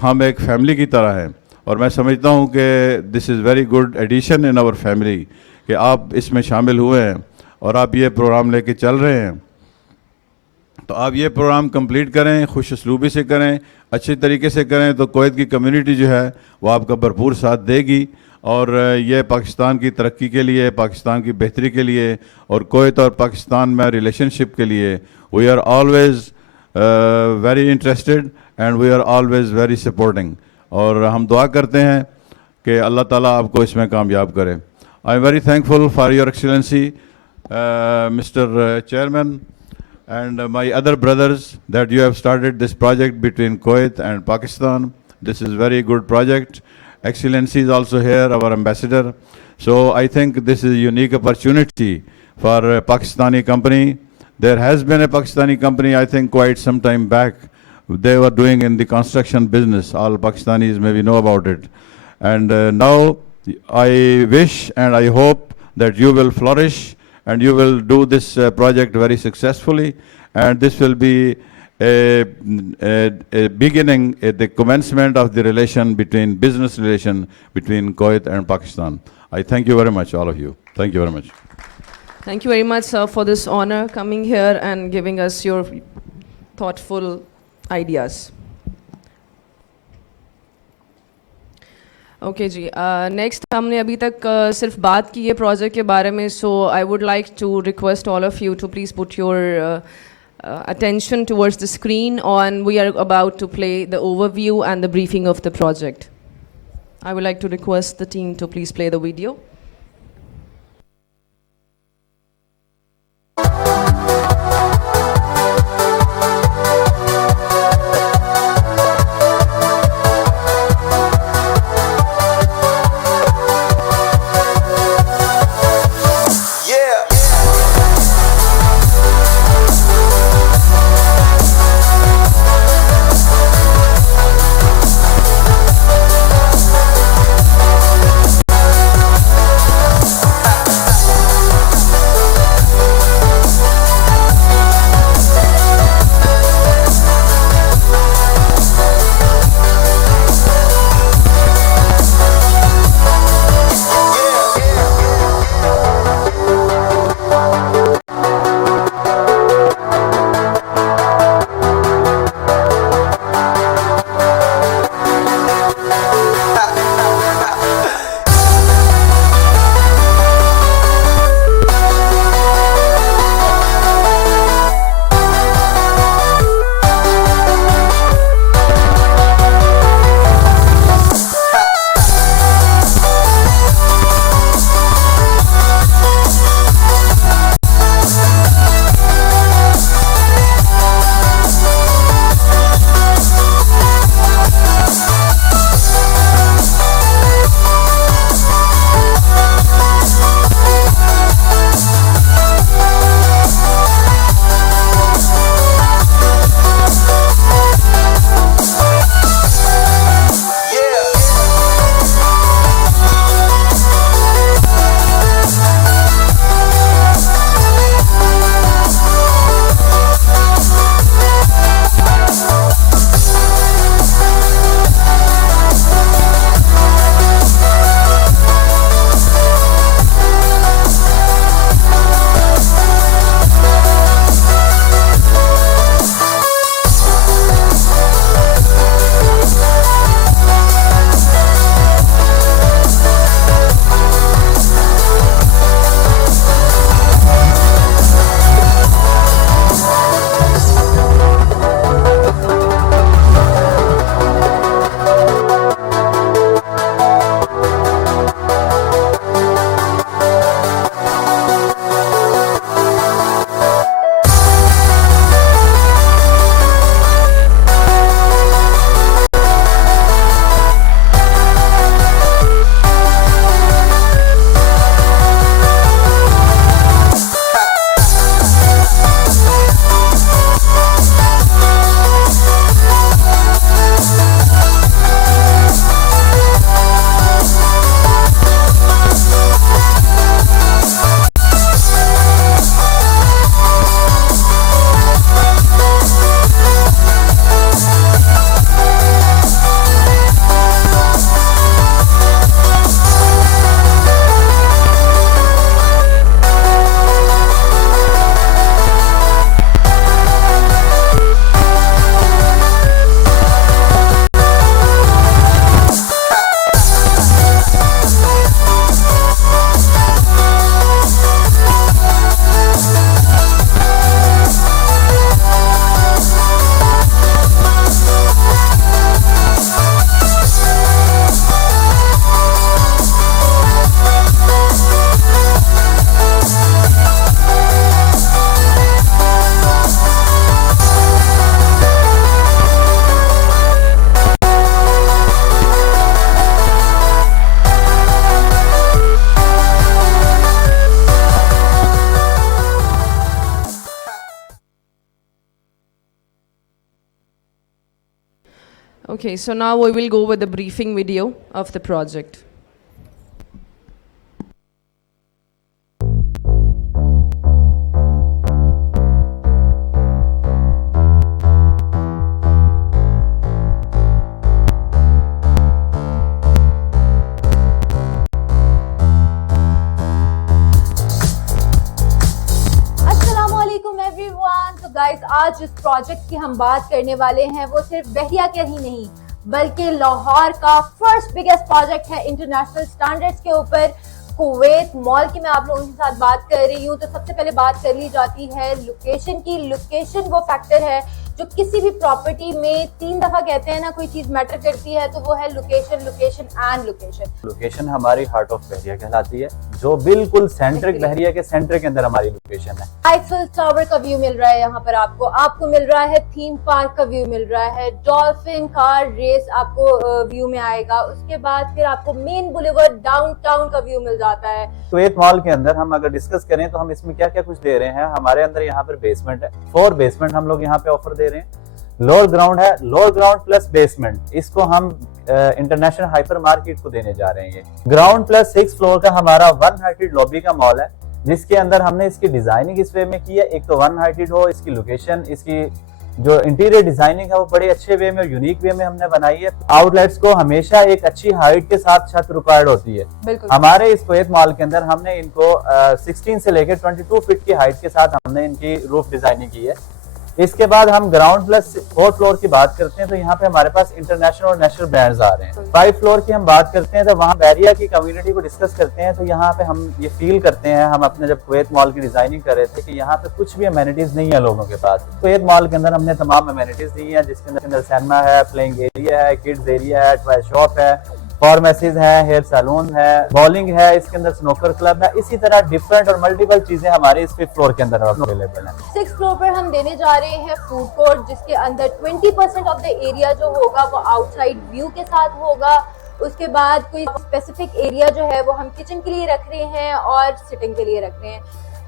हम एक फैमिली की तरह हैं और मैं समझता हूँ कि this is very good addition in our family कि आप इसमें शामिल हुए हैं और आप ये प्रोग्राम लेके चल रहे हैं। तो आप ये प्रोग्राम कंप्लीट करें, खुश उसलूबी से करें, अच्छे तरीके से करें, तो कुवैत की कम्युनिटी जो है वो आपका भरपूर साथ देगी और ये पाकिस्तान की तरक्की के लिए, पाकिस्तान की बेहतरी के लिए और कुवैत और पाकिस्तान में रिलेशनशिप के लिए we are always very interested and we are always very supporting. और हम दुआ करते हैं कि अल्लाह ताला आपको इसमें कामयाब करे। I am very thankful for your excellency mister chairman and my other brothers that you have started this project between Kuwait and Pakistan. This is very good project. Excellency is also here, our ambassador. So I think this is a unique opportunity for a Pakistani company. There has been a Pakistani company, I think, quite some time back. They were doing in the construction business. All Pakistanis maybe know about it. And now I wish and I hope that you will flourish and you will do this project very successfully, and this will be a beginning, the commencement of the relation between, business relation between Kuwait and Pakistan. I thank you very much, all of you. Thank you very much. Thank you very much, sir, for this honor, coming here and giving us your thoughtful ideas. Okay जी, next हमने अभी तक सिर्फ बात की है project के बारे में, so I would like to request all of you to please put your attention towards the screen on we are about to play the overview and the briefing of the project. I would like to request the team to please play the video. Okay, so now we will go with the briefing video of the project. अस्सलामुअलैकुम everyone. तो guys, आज जिस project की हम बात करने वाले हैं वो सिर्फ बहरिया का ही नहीं बल्कि लाहौर का फर्स्ट बिगेस्ट प्रोजेक्ट है इंटरनेशनल स्टैंडर्ड्स के ऊपर। कुवैत मॉल की मैं आप लोगों के साथ बात कर रही हूँ। तो सबसे पहले बात कर ली जाती है लोकेशन की। लोकेशन वो फैक्टर है जो किसी भी प्रॉपर्टी में 3 दफा कहते हैं ना, कोई चीज मैटर करती है तो वो है location, location and location. Location हमारी हार्ट ऑफ बहरिया कहलाती है, जो बिल्कुल सेंट्रिक बहरिया के सेंटर के अंदर हमारी लोकेशन है। आईफिल टावर का व्यू मिल रहा है यहाँ पर आपको मिल रहा है थीम पार्क का व्यू मिल रहा है, डॉल्फिन कार रेस आपको व्यू में आएगा। उसके बाद फिर आपको मेन बुलेवर्ड डाउनटाउन का व्यू मिल जाता है। कुवैत मॉल के अंदर हम अगर डिस्कस करें तो हम इसमें क्या क्या कुछ दे रहे हैं। हमारे अंदर यहाँ पर बेसमेंट है, 4 बेसमेंट हम लोग यहाँ पे ऑफर दे रहे हैं। लोअर ग्राउंड है, लोअर ग्राउंड प्लस बेसमेंट, इसको हम इंटरनेशनल हाइपर मार्केट को देने जा रहे हैं। ग्राउंड प्लस 6 फ्लोर का हमारा 1 हाइटेड लॉबी का मॉल है, जिसके अंदर हमने इसकी डिजाइनिंग इस वे में की है। एक तो 1 हाइटेड हो, इसकी लोकेशन, इसकी जो इंटीरियर डिजाइनिंग है वो बड़े अच्छे वे में और यूनिक वे में हमने बनाई है। आउटलेट्स को हमेशा एक अच्छी हाइट के साथ छत रिक्वायर्ड होती है। हमारे इस कुवैत मॉल के अंदर हमने इनको 16 से लेकर 22 फीट की हाइट के साथ हमने इनकी रूफ डिजाइनिंग की है। इसके बाद हम ग्राउंड प्लस 4 फ्लोर की बात करते हैं तो यहाँ पे हमारे पास इंटरनेशनल और नेशनल ब्रांड्स आ रहे हैं। 5 फ्लोर की हम बात करते हैं तो वहाँ बहरिया की कम्युनिटी को डिस्कस करते हैं। तो यहाँ पे हम ये फील करते हैं, हम अपने जब कुवैत मॉल की डिजाइनिंग कर रहे थे कि यहाँ पे कुछ भी अमेनिटीज नहीं है लोगों के पास। कुवैत मॉल के अंदर हमने तमाम अमेनिटीज दी है, जिसके अंदर सिनेमा है, प्लेइंग एरिया है, किड्स एरिया है, टॉय शॉप है, फार्मेसीज है, हेयर सैलून है, बॉलिंग है, इसके अंदर स्नूकर क्लब है। इसी तरह डिफरेंट और मल्टीपल चीजें हमारे इस 5th फ्लोर के अंदर अवेलेबल है। 6th फ्लोर पर हम देने जा रहे हैं फूड कोर्ट, जिसके अंदर 20% ऑफ द एरिया जो होगा वो आउटसाइड व्यू के साथ होगा। उसके बाद कोई स्पेसिफिक एरिया जो है वो हम किचन के लिए रख रहे हैं और सिटिंग के लिए रख रहे हैं।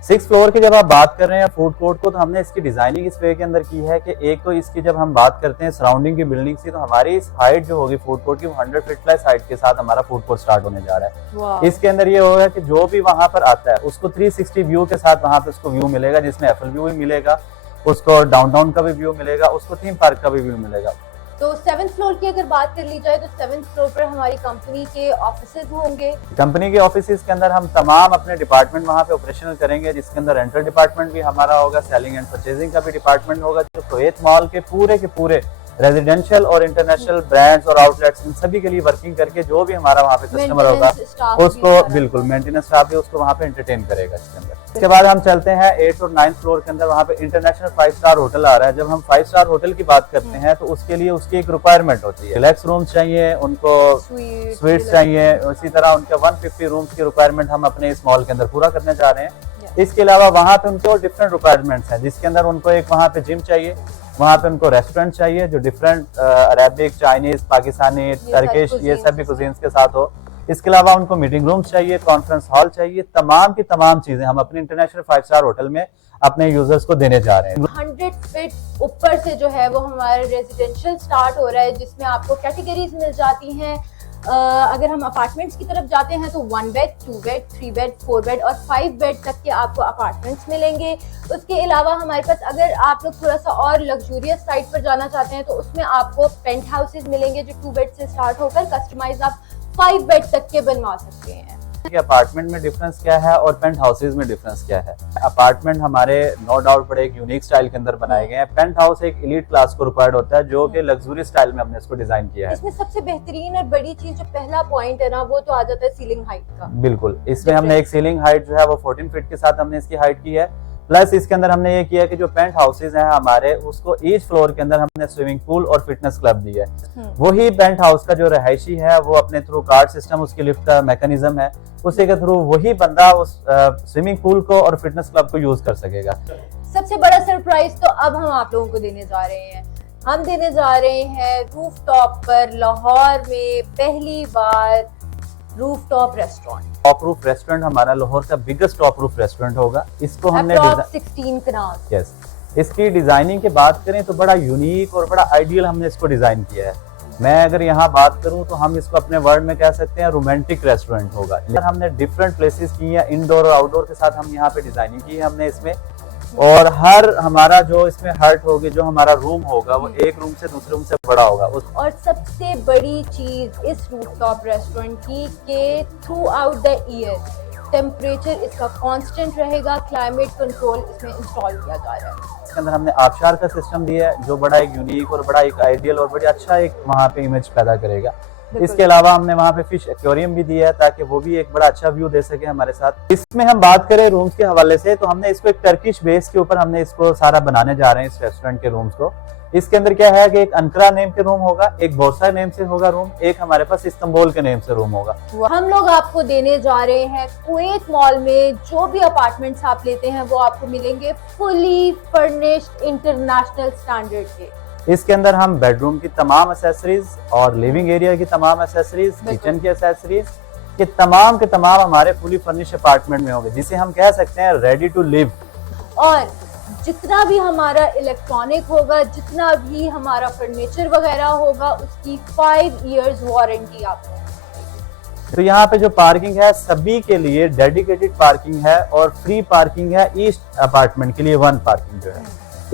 6th फ्लोर की जब आप बात कर रहे हैं फूड कोर्ट को, तो हमने इसकी डिजाइनिंग इस वे के अंदर की है कि एक तो इसकी जब हम बात करते हैं सराउंडिंग की बिल्डिंग से, तो हमारी इस हाइट जो होगी फूड कोर्ट की, वो 100 फीट प्लस हाइट के साथ हमारा फूड कोर्ट स्टार्ट होने जा रहा है। इसके अंदर ये होगा कि जो भी वहां पर आता है उसको 360 व्यू के साथ वहां पे उसको व्यू मिलेगा, जिसमें एफएल व्यू भी मिलेगा, उसको डाउनटाउन का भी व्यू मिलेगा, उसको थीम पार्क का भी व्यू मिलेगा। तो 7th फ्लोर की अगर बात कर ली जाए तो 7th फ्लोर पर हमारी कंपनी के ऑफिसेज होंगे। कंपनी के ऑफिसेज के अंदर हम तमाम अपने डिपार्टमेंट वहाँ पे ऑपरेशनल करेंगे, जिसके अंदर रेंटल डिपार्टमेंट भी हमारा होगा, सेलिंग एंड परचेजिंग का भी डिपार्टमेंट होगा। जो कुवैत मॉल के पूरे रेजिडेंशियल और इंटरनेशनल ब्रांड्स और आउटलेट्स इन सभी के लिए वर्किंग करके जो भी हमारा वहाँ पे कस्टमर होगा उसको बिल्कुल मेंटेनेंस स्टाफ भी उसको वहाँ पे एंटरटेन करेगा इसके अंदर। इसके बाद हम चलते हैं 8th और 9th फ्लोर के अंदर, वहाँ पे इंटरनेशनल 5 स्टार होटल आ रहा है। जब हम 5 स्टार होटल की बात करते हैं तो उसके लिए उसकी एक रिक्वायरमेंट होती है, रिलैक्स रूम्स चाहिए उनको, स्वीट्स चाहिए, इसी तरह उनके 150 रूम्स की रिक्वायरमेंट हम अपने इस मॉल के अंदर पूरा करने जा रहे हैं। इसके अलावा वहाँ पे उनको डिफरेंट रिक्वायरमेंट्स हैं, जिसके अंदर उनको एक वहाँ पे जिम चाहिए, वहाँ पे उनको रेस्टोरेंट चाहिए जो different Arabic, Chinese, Pakistani, Turkish ये सभी कुजीन्स के साथ हो। इसके अलावा उनको मीटिंग रूम्स चाहिए, कॉन्फ्रेंस हॉल चाहिए, तमाम की तमाम चीजें हम अपने इंटरनेशनल 5 स्टार होटल में अपने यूजर्स को देने जा रहे हैं। 100 फीट ऊपर से जो है वो हमारा रेजिडेंशियल स्टार्ट हो रहा है, जिसमें आपको कैटेगरीज मिल जाती हैं। अगर हम अपार्टमेंट्स की तरफ जाते हैं तो 1 बेड, 2 बेड, 3 बेड, 4 बेड और 5 बेड तक के आपको अपार्टमेंट्स मिलेंगे। उसके अलावा हमारे पास अगर आप लोग थोड़ा सा और लग्जूरियस साइड पर जाना चाहते हैं तो उसमें आपको पेंट हाउसेज मिलेंगे जो 2 बेड से स्टार्ट होकर कस्टमाइज आप 5 बेड तक के बनवा सकते हैं। अपार्टमेंट में डिफरेंस क्या है और पेंट हाउसेज में डिफरेंस क्या है। अपार्टमेंट हमारे नो डाउट बड़े एक यूनिक स्टाइल के अंदर बनाए गए हैं। पेंट हाउस एक एलीट क्लास को रिक्वायर्ड होता है, जो कि लग्जरी स्टाइल में हमने इसको डिजाइन किया है। इसमें सबसे बेहतरीन और बड़ी चीज जो पहला पॉइंट है ना, वो तो आ जाता है सीलिंग हाइट का। बिल्कुल, इसमें हमने एक सीलिंग हाइट जो है वो 14 फीट के साथ हमने इसकी हाइट की है। प्लस इसके अंदर हमने ये किया कि जो पेंट हाउसेज हैं हमारे, उसको ईच फ्लोर के अंदर हमने स्विमिंग पूल और फिटनेस क्लब दिया है। वही पेंट हाउस का जो रहायशी है वो अपने थ्रू कार्ड सिस्टम, उसकी लिफ्ट का मैकेनिज्म है, उसी के थ्रू वही बंदा उस स्विमिंग पूल को और फिटनेस क्लब को यूज कर सकेगा। सबसे बड़ा सरप्राइज तो अब हम आप लोगों को देने जा रहे हैं। हम देने जा रहे हैं रूफटॉप पर लाहौर में पहली बार rooftop restaurant. Top roof restaurant हमारा लाहौर का बिगेस्ट टॉप रूफ रेस्टोरेंट होगा। इसको हमने 16 कनाल। यस, इसकी डिजाइनिंग की बात करें तो बड़ा यूनिक और बड़ा आइडियल हमने इसको डिजाइन किया है। मैं अगर यहाँ बात करूँ तो हम इसको अपने वर्ड में कह सकते हैं रोमांटिक रेस्टोरेंट होगा। लेकिन हमने डिफरेंट प्लेसेस की है, इंडोर और आउटडोर के साथ हम यहाँ पे डिजाइनिंग की है हमने इसमें। और हर हमारा जो इसमें हर्ट होगी, जो हमारा रूम होगा वो एक रूम से दूसरे रूम से बड़ा होगा। और सबसे बड़ी चीज इस रूफटॉप रेस्टोरेंट की कि through out the year temperature इसका कांस्टेंट रहेगा, क्लाइमेट कंट्रोल इसमें इंस्टॉल किया जा रहा है। इसके अंदर हमने आबशार का सिस्टम दिया है जो बड़ा एक यूनिक और बड़ा एक आइडियल और बड़ा अच्छा एक वहाँ पे इमेज पैदा करेगा। इसके अलावा हमने वहाँ पे फिश एक्वेरियम भी दिया है ताकि वो भी एक बड़ा अच्छा व्यू दे सके हमारे साथ। इसमें हम बात करें रूम्स के हवाले से तो हमने इसको एक टर्किश बेस के ऊपर हमने इसको सारा बनाने जा रहे हैं इस रेस्टोरेंट के रूम्स को। इसके अंदर क्या है कि एक अनकरा नेम के रूम होगा, एक बोरसा नेम से होगा रूम, एक हमारे पास इस्तांबुल के नेम से रूम होगा। हम लोग आपको देने जा रहे हैं कुवैत मॉल में जो भी अपार्टमेंट्स आप लेते हैं वो आपको मिलेंगे फुली फर्निश्ड इंटरनेशनल स्टैंडर्ड के। इसके अंदर हम बेडरूम की तमाम एक्सेसरीज और लिविंग एरिया की तमाम एक्सेसरीज, किचन की एक्सेसरीज के तमाम हमारे फुली फर्निश अपार्टमेंट में होंगे, जिसे हम कह सकते हैं रेडी टू लिव। और जितना भी हमारा इलेक्ट्रॉनिक होगा, जितना भी हमारा फर्नीचर वगैरह होगा, उसकी 5 इयर्स वारंटी आपको। तो यहाँ पे जो पार्किंग है सभी के लिए डेडिकेटेड पार्किंग है और फ्री पार्किंग है ईस्ट अपार्टमेंट के लिए 1 पार्किंग जो है।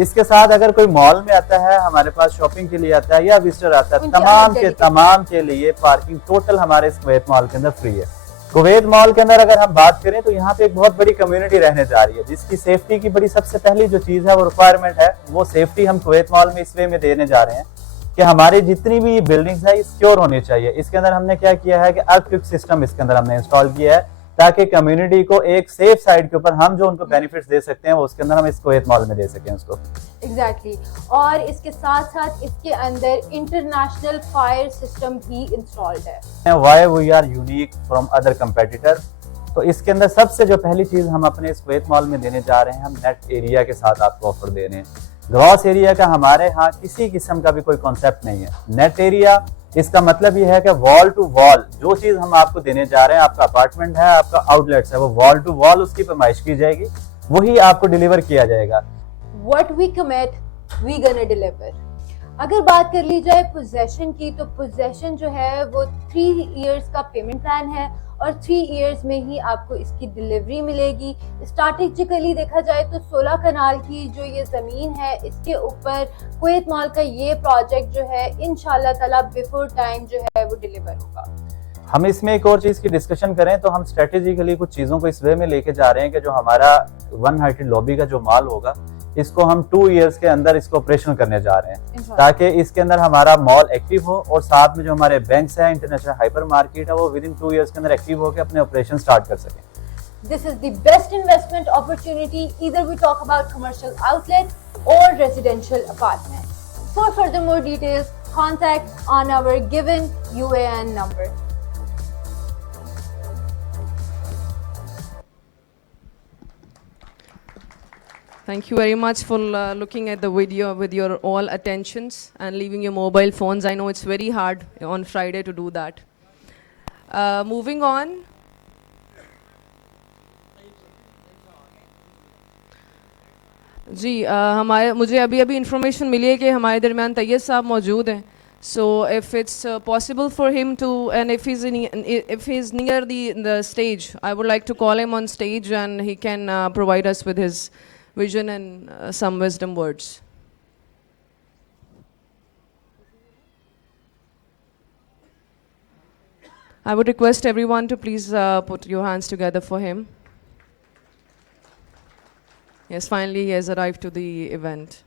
इसके साथ अगर कोई मॉल में आता है, हमारे पास शॉपिंग के लिए आता है या विजिटर आता है, तमाम के लिए पार्किंग टोटल हमारे इस कुवैत मॉल के अंदर फ्री है। कुवैत मॉल के अंदर अगर हम बात करें तो यहाँ पे एक बहुत बड़ी कम्युनिटी रहने जा रही है, जिसकी सेफ्टी की बड़ी सबसे पहली जो चीज है वो रिक्वायरमेंट है, वो सेफ्टी हम कुवैत मॉल में इस वे में देने जा रहे हैं कि हमारी जितनी भी बिल्डिंग्स है सिक्योर होनी चाहिए। इसके अंदर हमने क्या किया है कि अर्थक्वेक सिस्टम इसके अंदर हमने इंस्टॉल किया है ताकि कम्युनिटी को एक सेफ साइड के ऊपर हम जो उनको बेनिफिट्स दे सकते हैं वो उसके अंदर हम इस कुवैत मॉल में दे सकें उसको। एग्जैक्टली और इसके साथ साथ इसके अंदर इंटरनेशनल फायर सिस्टम भी इंस्टॉल्ड है। Why we are unique from other competitor, तो इसके अंदर सबसे जो पहली चीज हम अपने इस कुवैत मॉल में देने जा रहे हैं, हम नेट एरिया के साथ आपको ऑफर दे रहे हैं। ग्रॉस एरिया का हमारे यहाँ किसी किस्म का भी कोई कॉन्सेप्ट नहीं है। नेट एरिया इसका मतलब ये है कि वॉल टू वॉल जो चीज हम आपको देने जा रहे हैं, आपका अपार्टमेंट है, आपका आउटलेट्स है, वो वॉल टू वॉल उसकी पैमाइश की जाएगी, वही आपको डिलीवर किया जाएगा। What we commit, we gonna deliver। अगर बात कर ली जाए पोजेशन की, तो पोजेशन जो है वो 3 इयर्स का पेमेंट प्लान है और 3 इयर्स में ही आपको इसकी डिलीवरी मिलेगी। स्ट्रैटेजिकली देखा जाए तो 16 कनाल की जो ये ज़मीन है, इसके ऊपर कुवैत मॉल का ये प्रोजेक्ट जो है इंशाल्लाह ताला बिफोर टाइम जो है वो डिलीवर होगा। हम इसमें एक और चीज की डिस्कशन करें तो हम स्ट्रेटेजिकली कुछ चीजों को इस वे में लेके जा रहे हैं कि जो हमारा 1 हाइटेड लॉबी का जो माल होगा, इसको हम 2 इयर्स के अंदर इसको ऑपरेशन करने जा रहे हैं ताकि इसके अंदर हमारा मॉल एक्टिव हो और साथ में जो हमारे बैंक्स है, इंटरनेशनल हाइपर मार्केट है, वो विद इन 2 इयर्स के अंदर एक्टिव होकर अपने ऑपरेशन स्टार्ट कर सकें। This is the best investment opportunity, either we talk about commercial outlet or residential apartment. For further more details, contact on our given UAN number. Thank you very much for looking at the video with your all attentions and leaving your mobile phones. I know it's very hard on Friday to do that. Moving on. जी मुझे अभी information मिली है कि हमारे दरमियान तैयब साहब मौजूद हैं. So if it's possible for him to, and if he's near the stage, I would like to call him on stage and he can provide us with his vision and some wisdom words. I would request everyone to please put your hands together for him. Yes, finally he has arrived to the event.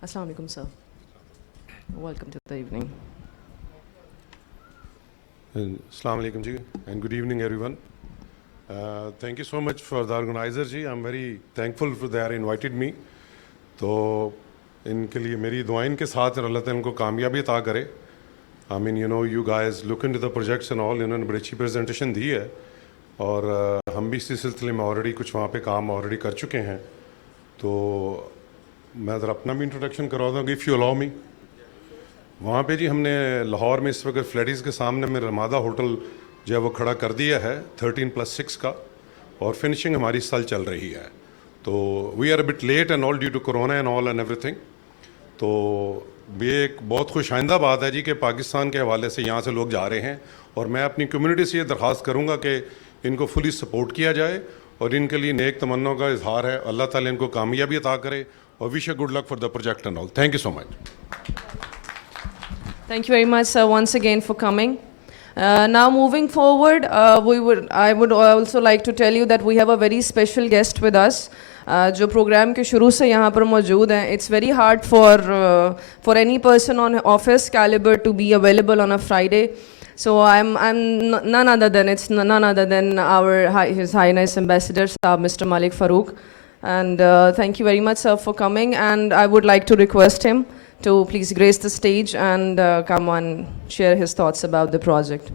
Assalamu alaikum, sir. Welcome to the evening. Assalamu alaikum ji, and good evening everyone. Thank you so much for the organizer ji. I'm very thankful for they are invited me. तो इनके लिए मेरी दुआएं इनके साथ अल्लाह ताला इनको कामयाबी अता करे. I mean, you know, you guys look into the projects and all, इन्होंने बड़ी अच्छी प्रेजेंटेशन दी है और हम भी इसी सिलसिले में ऑलरेडी कुछ वहाँ पे काम ऑलरेडी कर चुके हैं. तो मैं ज़रा अपना भी इंट्रोडक्शन करवा दूँगा इफ़ यू अलाउ मी. वहाँ पे जी हमने लाहौर में इस वक्त फ्लैटिस के सामने में रमादा होटल जो है वो खड़ा कर दिया है 13+6 का, और फिनिशिंग हमारी इस साल चल रही है। तो we are a bit late and all due to corona and all and everything. तो ये एक बहुत खुश आइंदा बात है जी कि पाकिस्तान के हवाले से यहाँ से लोग जा रहे हैं, और मैं अपनी कम्युनिटी से ये दरख्वास्त करूँगा कि इनको फुली सपोर्ट किया जाए और इनके लिए नेक तमन्नों का इजहार है। अल्लाह ताला इनको कामयाबी अता करे, और wish a good luck for the project and all. Thank you so much. Thank you very much, sir, once again for coming. Now moving forward, I would also like to tell you that we have a very special guest with us. जो programme के शुरू से यहाँ पर मौजूद हैं. It's very hard for any person on office caliber to be available on a Friday. So I'm none other than His Highness Ambassador Saab, Mr. Malik Farooq. And thank you very much, sir, for coming. And I would like to request him to please grace the stage and come on share his thoughts about the project.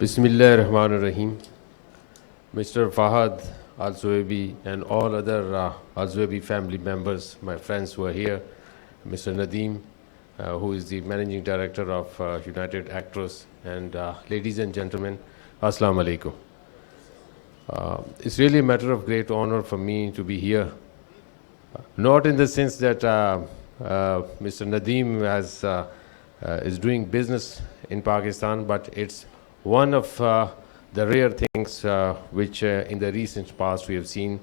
Bismillahirrahmanirrahim. Mr. Fahad Al-Zuebi and all other Al-Zuebi family members, my friends who are here, Mr. Nadeem, who is the Managing Director of United Actors, and ladies and gentlemen, Assalamu alaikum. It's really a matter of great honor for me to be here, not in the sense that Mr. Nadeem is doing business in Pakistan, but it's one of the rare things which in the recent past we have seen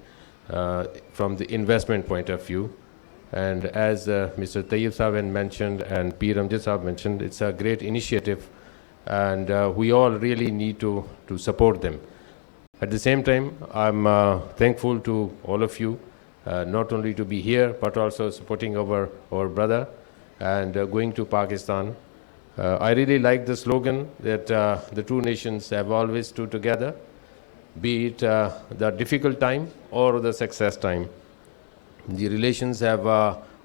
from the investment point of view. And as Mr. Tayyib Saab mentioned and P. Ramjit Saab mentioned, it's a great initiative, and we all really need to support them. At the same time, I'm thankful to all of you, not only to be here, but also supporting our brother and going to Pakistan. I really like the slogan that the two nations have always stood together, be it the difficult time or the success time. The relations have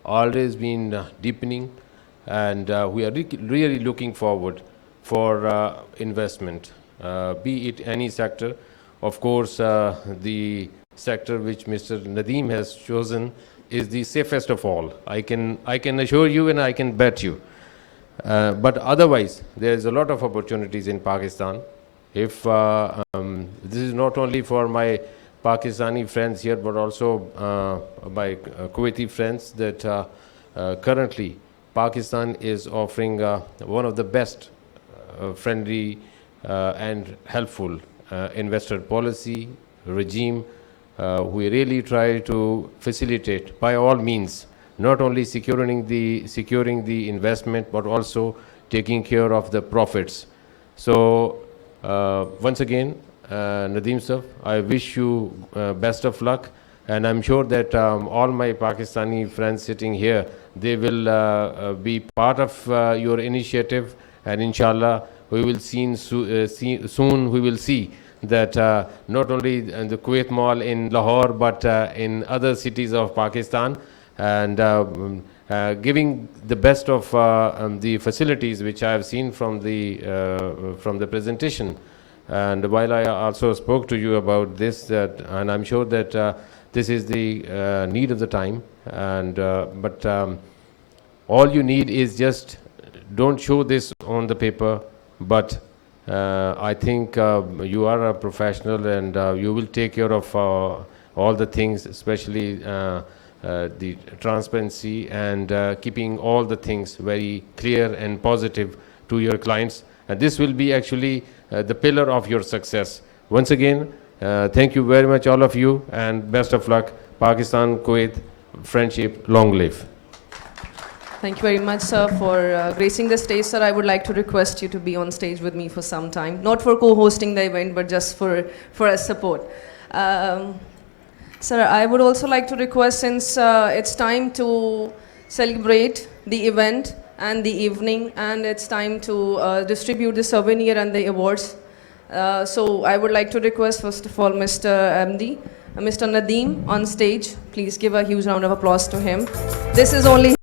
always been deepening, and we are really looking forward for investment, be it any sector. Of course, the sector which Mr. Nadeem has chosen is the safest of all. I can assure you and I can bet you. But otherwise, there is a lot of opportunities in Pakistan. If this is not only for my Pakistani friends here, but also my Kuwaiti friends, that currently Pakistan is offering one of the best friendly and helpful investor policy regime. We really try to facilitate by all means, not only securing the investment, but also taking care of the profits. So once again, Nadeem sir, I wish you best of luck, and I'm sure that all my Pakistani friends sitting here, they will be part of your initiative, and inshallah we will soon we will see that not only in the Kuwait Mall in Lahore, but in other cities of Pakistan, and giving the best of the facilities which I have seen from the presentation. And while I also spoke to you about this, and I'm sure that this is the need of the time, and but all you need is just don't show this on the paper, but I think you are a professional, and you will take care of all the things, especially the transparency and keeping all the things very clear and positive to your clients. And this will be actually the pillar of your success. Once again, thank you very much, all of you, and best of luck. Pakistan, Kuwait, friendship, long live. Thank you very much, sir, for gracing the stage. Sir, I would like to request you to be on stage with me for some time. Not for co-hosting the event, but just for a support. Sir, I would also like to request, since it's time to celebrate the event and the evening, and it's time to distribute the souvenir and the awards. So I would like to request, first of all, Mr. MD, Mr. Nadeem on stage. Please give a huge round of applause to him. This is only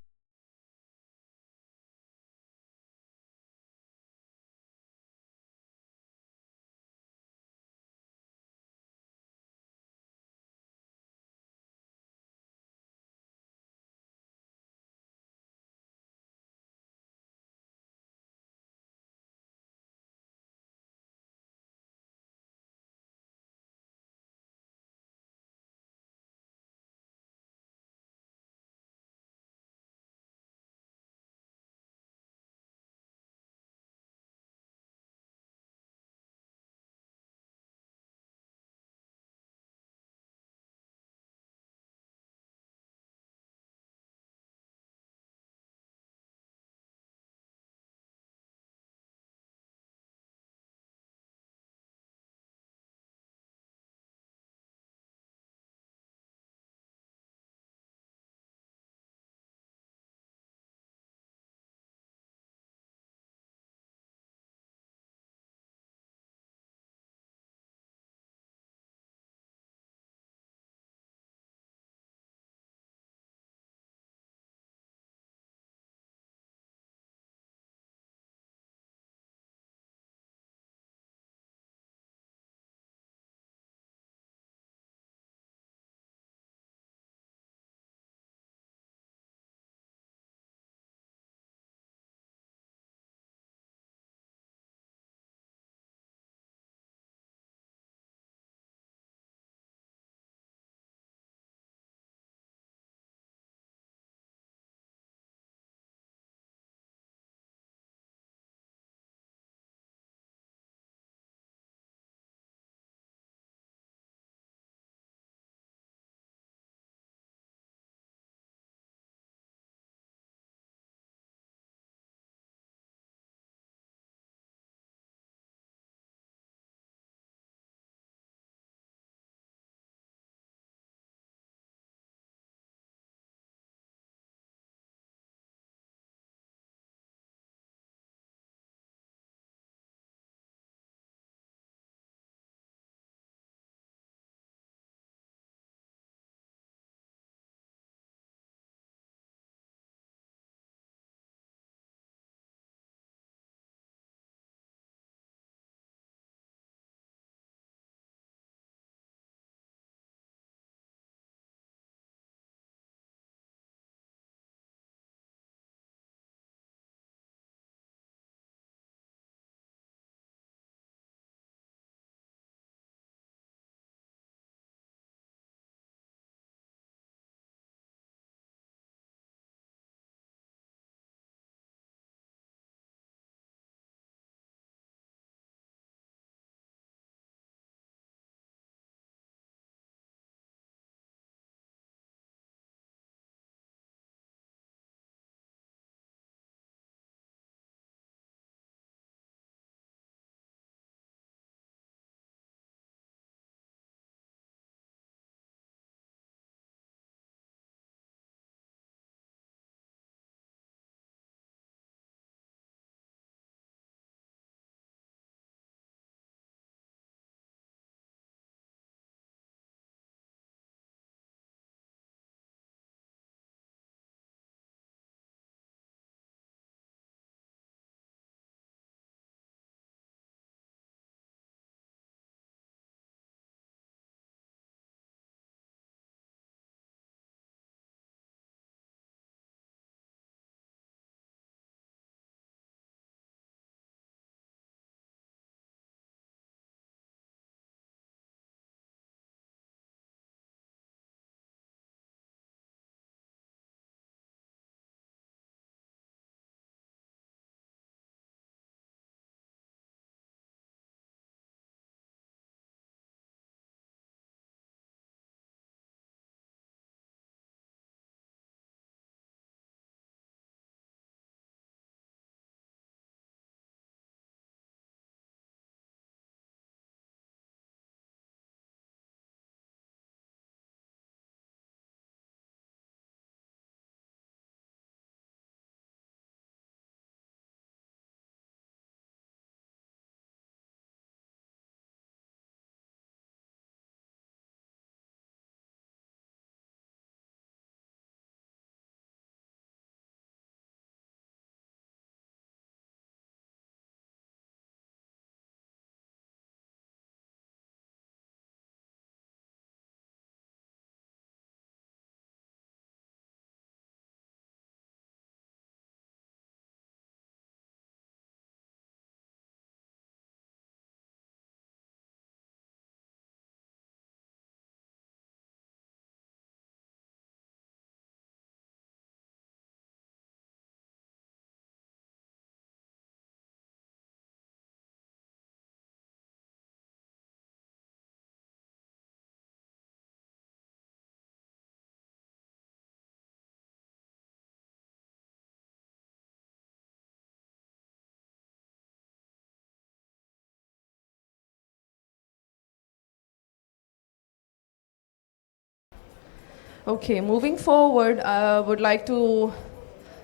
Okay, moving forward, I would like to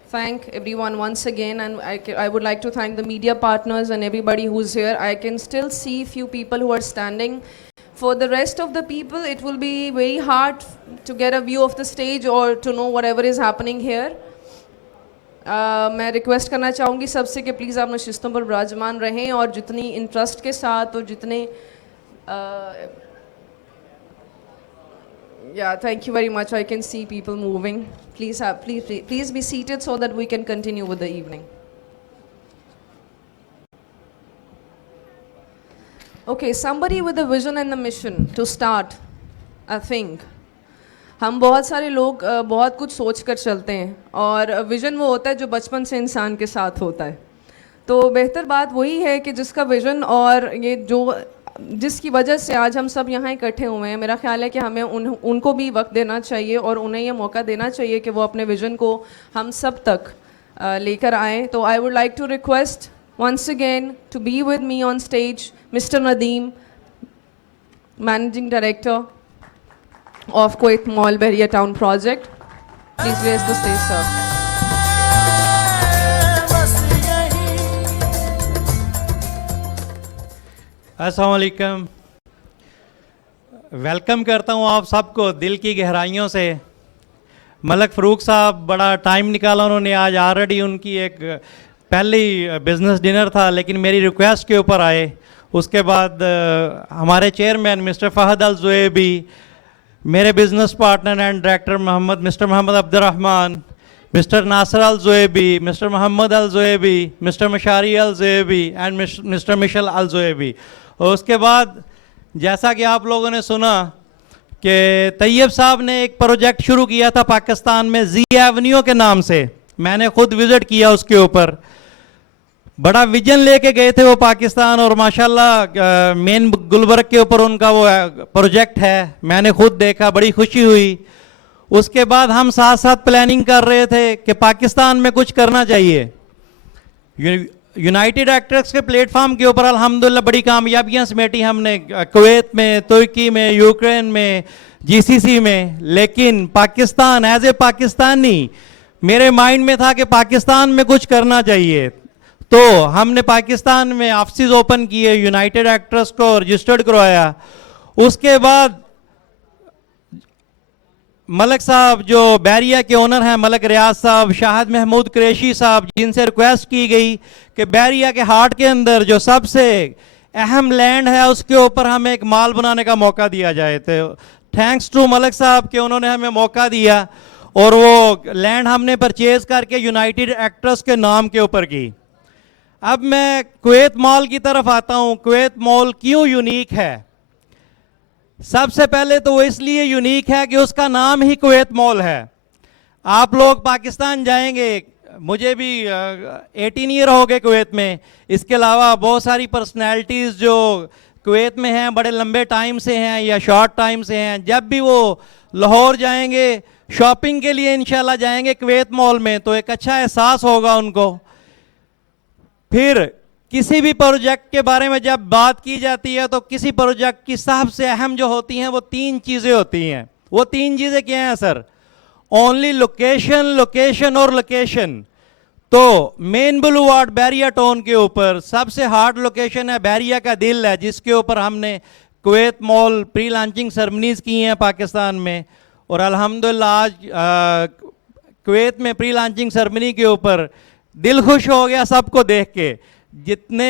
thank everyone once again, and I would like to thank the media partners and everybody who's here. I can still see few people who are standing. For the rest of the people, it will be very hard to get a view of the stage or to know whatever is happening here. मैं request करना चाहूँगी सबसे कि please आप नशिस्तों पर विराजमान रहें और जितनी इंटरेस्ट के साथ और जितने yeah, thank you very much. I can see people moving. Please be seated so that we can continue with the evening. Okay, somebody with a vision and a mission to start a thing. हम बहुत सारे लोग बहुत कुछ सोच कर चलते हैं और विज़न वो होता है जो बचपन से इंसान के साथ होता है. तो बेहतर बात वही है कि जिसका विज़न और ये जो जिसकी वजह से आज हम सब यहाँ इकट्ठे हुए हैं, मेरा ख्याल है कि हमें उनको भी वक्त देना चाहिए और उन्हें ये मौका देना चाहिए कि वो अपने विज़न को हम सब तक लेकर आएँ. तो I would like to request once again to be with me on stage Mr. Nadeem, Managing Director of Kuwait Mall Bahria Town Project. Please raise the stage, sir. अस्सलाम वालेकुम. वेलकम करता हूँ आप सबको दिल की गहराइयों से. मलक फ़रूक साहब बड़ा टाइम निकाला उन्होंने. आज ऑलरेडी उनकी एक पहली बिज़नेस डिनर था लेकिन मेरी रिक्वेस्ट के ऊपर आए. उसके बाद हमारे chairman mister Fahad Al Zuebi, मेरे business partner and director mister Mohammed Abdurrahman, mister Nasir Al Zuebi, mister Mohammed Al Zuebi, mister Mashari Al Zuebi and mister Michel Al Zuebi. और उसके बाद जैसा कि आप लोगों ने सुना कि तैयब साहब ने एक प्रोजेक्ट शुरू किया था पाकिस्तान में जी एवेन्यू के नाम से. मैंने खुद विज़िट किया उसके ऊपर. बड़ा विजन लेके गए थे वो पाकिस्तान और माशाल्लाह मेन गुलबर्ग के ऊपर उनका वो प्रोजेक्ट है. मैंने खुद देखा, बड़ी खुशी हुई. उसके बाद हम साथ साथ प्लानिंग कर रहे थे कि पाकिस्तान में कुछ करना चाहिए. यूनाइटेड एक्टर्स के प्लेटफॉर्म के ऊपर अल्हम्दुलिल्लाह बड़ी कामयाबियां समेटी हमने कुवैत में, तुर्की में, यूक्रेन में, जीसीसी में. लेकिन पाकिस्तान एज ए पाकिस्तानी मेरे माइंड में था कि पाकिस्तान में कुछ करना चाहिए. तो हमने पाकिस्तान में ऑफिस ओपन किए, यूनाइटेड एक्टर्स को रजिस्टर्ड करवाया. उसके बाद मलक साहब जो बैरिया के ओनर हैं, मलक रियाज साहब, शाहिद महमूद कुरैशी साहब, जिनसे रिक्वेस्ट की गई कि बैरिया के हार्ट के अंदर जो सबसे अहम लैंड है उसके ऊपर हमें एक मॉल बनाने का मौका दिया जाए. तो थैंक्स टू मलक साहब कि उन्होंने हमें मौका दिया और वो लैंड हमने परचेज करके यूनाइटेड एक्टर्स के नाम के ऊपर की. अब मैं कुवैत मॉल की तरफ आता हूँ. कुवैत मॉल क्यों यूनिक है? सबसे पहले तो वो इसलिए यूनिक है कि उसका नाम ही कुवैत मॉल है. आप लोग पाकिस्तान जाएंगे, मुझे भी 18 ईयर हो गए कुवैत में. इसके अलावा बहुत सारी पर्सनैलिटीज़ जो कुवैत में हैं, बड़े लंबे टाइम से हैं या शॉर्ट टाइम से हैं, जब भी वो लाहौर जाएंगे शॉपिंग के लिए इंशाल्लाह जाएंगे कुवैत मॉल में तो एक अच्छा एहसास होगा उनको. फिर किसी भी प्रोजेक्ट के बारे में जब बात की जाती है तो किसी प्रोजेक्ट की सबसे अहम जो होती हैं वो 3 चीज़ें होती हैं. वो 3 चीज़ें क्या हैं सर? ओनली लोकेशन, लोकेशन और लोकेशन. तो मेन बुलवार्ड बैरिया टाउन के ऊपर सबसे हार्ड लोकेशन है, बैरिया का दिल है, जिसके ऊपर हमने Kuwait mall pre launching ceremonies की हैं पाकिस्तान में. और अल्हम्दुलिल्लाह आज कुवैत में प्री लॉन्चिंग सेरेमनी के ऊपर दिल खुश हो गया सबको देख के. जितने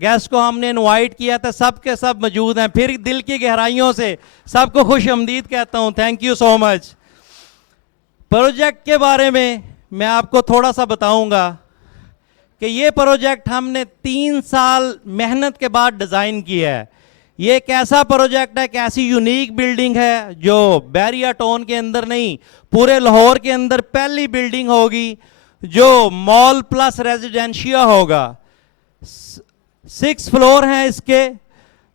गेस्ट को हमने इनवाइट किया था सब के सब मौजूद हैं. फिर दिल की गहराइयों से सबको खुश आमदीद कहता हूँ. Thank you so much. Project के बारे में मैं आपको थोड़ा सा बताऊंगा कि ये प्रोजेक्ट हमने 3 साल मेहनत के बाद डिज़ाइन किया है. ये एक ऐसा प्रोजेक्ट है, एक ऐसी यूनिक बिल्डिंग है जो बैरिया टाउन के अंदर नहीं, पूरे लाहौर के अंदर पहली बिल्डिंग होगी जो मॉल प्लस रेजिडेंशिया होगा. 6 फ्लोर हैं इसके,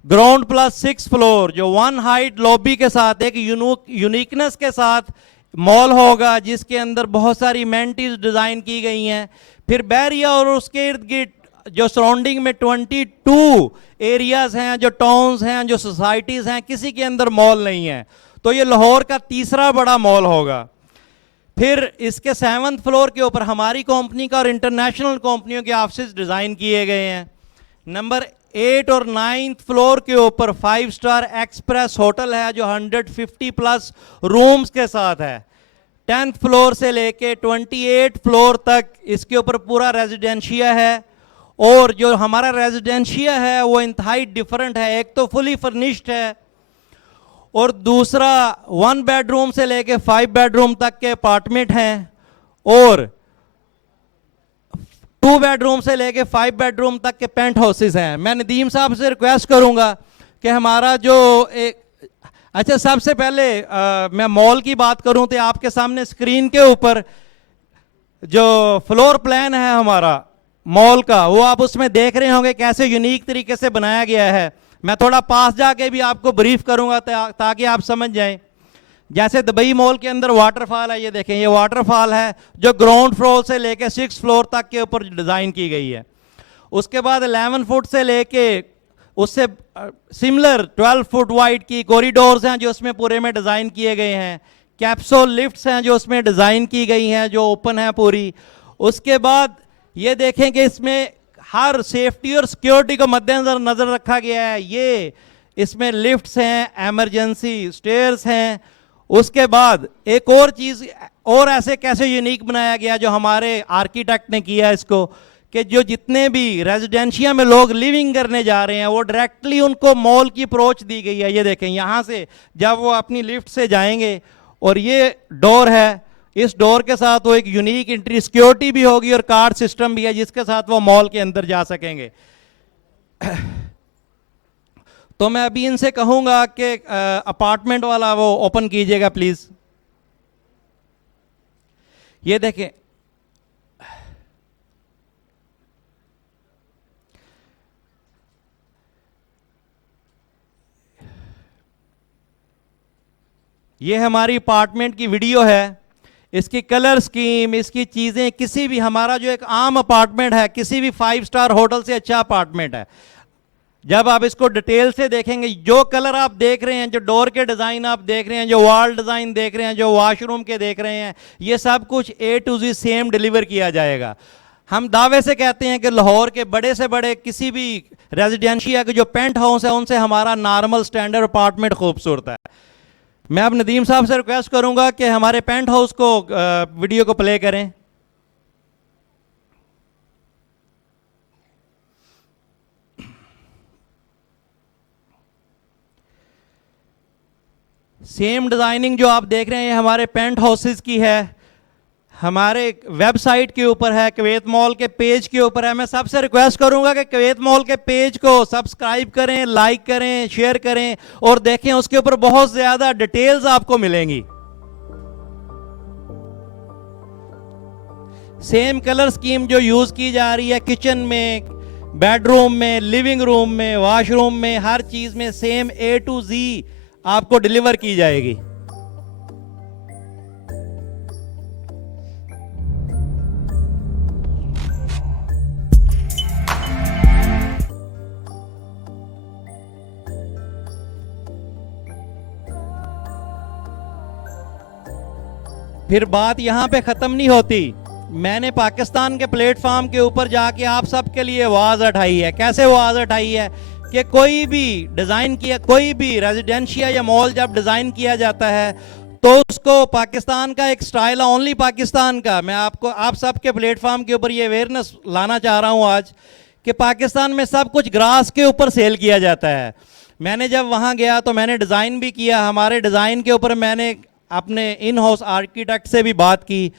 ग्राउंड प्लस 6 फ्लोर, जो 1 हाइट लॉबी के साथ एक यूनिकनेस के साथ मॉल होगा जिसके अंदर बहुत सारी इमेनिटीज डिज़ाइन की गई हैं. फिर बैरिया और उसके इर्द गिर्द जो सराउंडिंग में 22 एरियाज़ हैं, जो टाउन्स हैं, जो सोसाइटीज़ हैं, किसी के अंदर मॉल नहीं है. तो ये लाहौर का तीसरा बड़ा मॉल होगा। फिर इसके 7th फ्लोर के ऊपर हमारी कंपनी का और इंटरनेशनल कंपनियों के ऑफिस डिज़ाइन किए गए हैं। नंबर 8 और 9th फ्लोर के ऊपर 5 स्टार एक्सप्रेस होटल है जो 150 प्लस रूम्स के साथ है। 10th फ्लोर से लेके 28 फ्लोर तक इसके ऊपर पूरा रेजिडेंशिया है। और जो हमारा रेजिडेंशिया है वो इंतहाई डिफरेंट है। एक तो फुली फर्निश्ड है और दूसरा 1 बेडरूम से लेके 5 बेडरूम तक के अपार्टमेंट हैं और 2 बेडरूम से लेके 5 बेडरूम तक के पेंट हाउसेस हैं। मैं नदीम साहब से रिक्वेस्ट करूंगा कि हमारा जो एक अच्छा, सबसे पहले मैं मॉल की बात करूं तो आपके सामने स्क्रीन के ऊपर जो फ्लोर प्लान है हमारा मॉल का, वो आप उसमें देख रहे होंगे कैसे यूनिक तरीके से बनाया गया है। मैं थोड़ा पास जाके भी आपको ब्रीफ करूंगा ताकि आप समझ जाएं। जैसे दुबई मॉल के अंदर वाटरफॉल है, ये देखें, ये वाटरफॉल है जो ग्राउंड फ्लोर से लेके 6th फ्लोर तक के ऊपर डिज़ाइन की गई है। उसके बाद 11 फुट से लेके उससे सिमिलर 12 फुट वाइड की कॉरिडोर्स हैं जो उसमें पूरे में डिज़ाइन किए गए हैं। कैप्सूल लिफ्ट्स हैं जो उसमें डिज़ाइन की गई हैं जो ओपन है पूरी। उसके बाद ये देखें कि इसमें हर सेफ्टी और सिक्योरिटी को मद्देनजर नज़र रखा गया है। ये इसमें लिफ्ट्स हैं, एमरजेंसी स्टेयर्स हैं। उसके बाद एक और चीज़ और ऐसे कैसे यूनिक बनाया गया जो हमारे आर्किटेक्ट ने किया इसको, कि जो जितने भी रेजिडेंशिया में लोग लिविंग करने जा रहे हैं वो डायरेक्टली उनको मॉल की अप्रोच दी गई है। ये देखें, यहाँ से जब वो अपनी लिफ्ट से जाएंगे और ये डोर है, इस डोर के साथ वो एक यूनिक एंट्री सिक्योरिटी भी होगी और कार्ड सिस्टम भी है जिसके साथ वो मॉल के अंदर जा सकेंगे। तो मैं अभी इनसे कहूंगा कि अपार्टमेंट वाला वो ओपन कीजिएगा प्लीज। ये देखें, ये हमारी अपार्टमेंट की वीडियो है। इसकी कलर स्कीम, इसकी चीज़ें, किसी भी हमारा जो एक आम अपार्टमेंट है, किसी भी 5 स्टार होटल से अच्छा अपार्टमेंट है। जब आप इसको डिटेल से देखेंगे, जो कलर आप देख रहे हैं, जो डोर के डिज़ाइन आप देख रहे हैं, जो वॉल डिज़ाइन देख रहे हैं, जो वॉशरूम के देख रहे हैं, ये सब कुछ A to Z same deliver किया जाएगा। हम दावे से कहते हैं कि लाहौर के बड़े से बड़े किसी भी रेजिडेंशिया के जो पेंट हाउस है उनसे हमारा नॉर्मल स्टैंडर्ड अपार्टमेंट खूबसूरत है। मैं अब नदीम साहब से रिक्वेस्ट करूंगा कि हमारे पेंट हाउस को वीडियो को प्ले करें। सेम डिजाइनिंग जो आप देख रहे हैं ये हमारे पेंट हाउसेस की है, हमारे वेबसाइट के ऊपर है, कुवैत मॉल के पेज के ऊपर है। मैं सबसे रिक्वेस्ट करूंगा कि कुवैत मॉल के पेज को सब्सक्राइब करें, लाइक करें, शेयर करें और देखें, उसके ऊपर बहुत ज्यादा डिटेल्स आपको मिलेंगी। सेम कलर स्कीम जो यूज की जा रही है किचन में, बेडरूम में, लिविंग रूम में, वॉशरूम में, हर चीज में सेम A to Z आपको डिलीवर की जाएगी। फिर बात यहां पे खत्म नहीं होती। मैंने पाकिस्तान के प्लेटफॉर्म के ऊपर जाके आप सबके लिए आवाज उठाई है। कैसे आवाज उठाई है कि कोई भी डिजाइन किया, कोई भी रेजिडेंशिया या मॉल जब डिजाइन किया जाता है तो उसको पाकिस्तान का एक स्टाइल है, ओनली पाकिस्तान का। मैं आपको आप सबके प्लेटफॉर्म के ऊपर ये अवेयरनेस लाना चाह रहा हूं आज कि पाकिस्तान में सब कुछ ग्रास के ऊपर सेल किया जाता है। मैंने जब वहां गया तो मैंने डिज़ाइन भी किया। हमारे डिज़ाइन के ऊपर मैंने अपने इन हाउस आर्किटेक्ट से भी बात की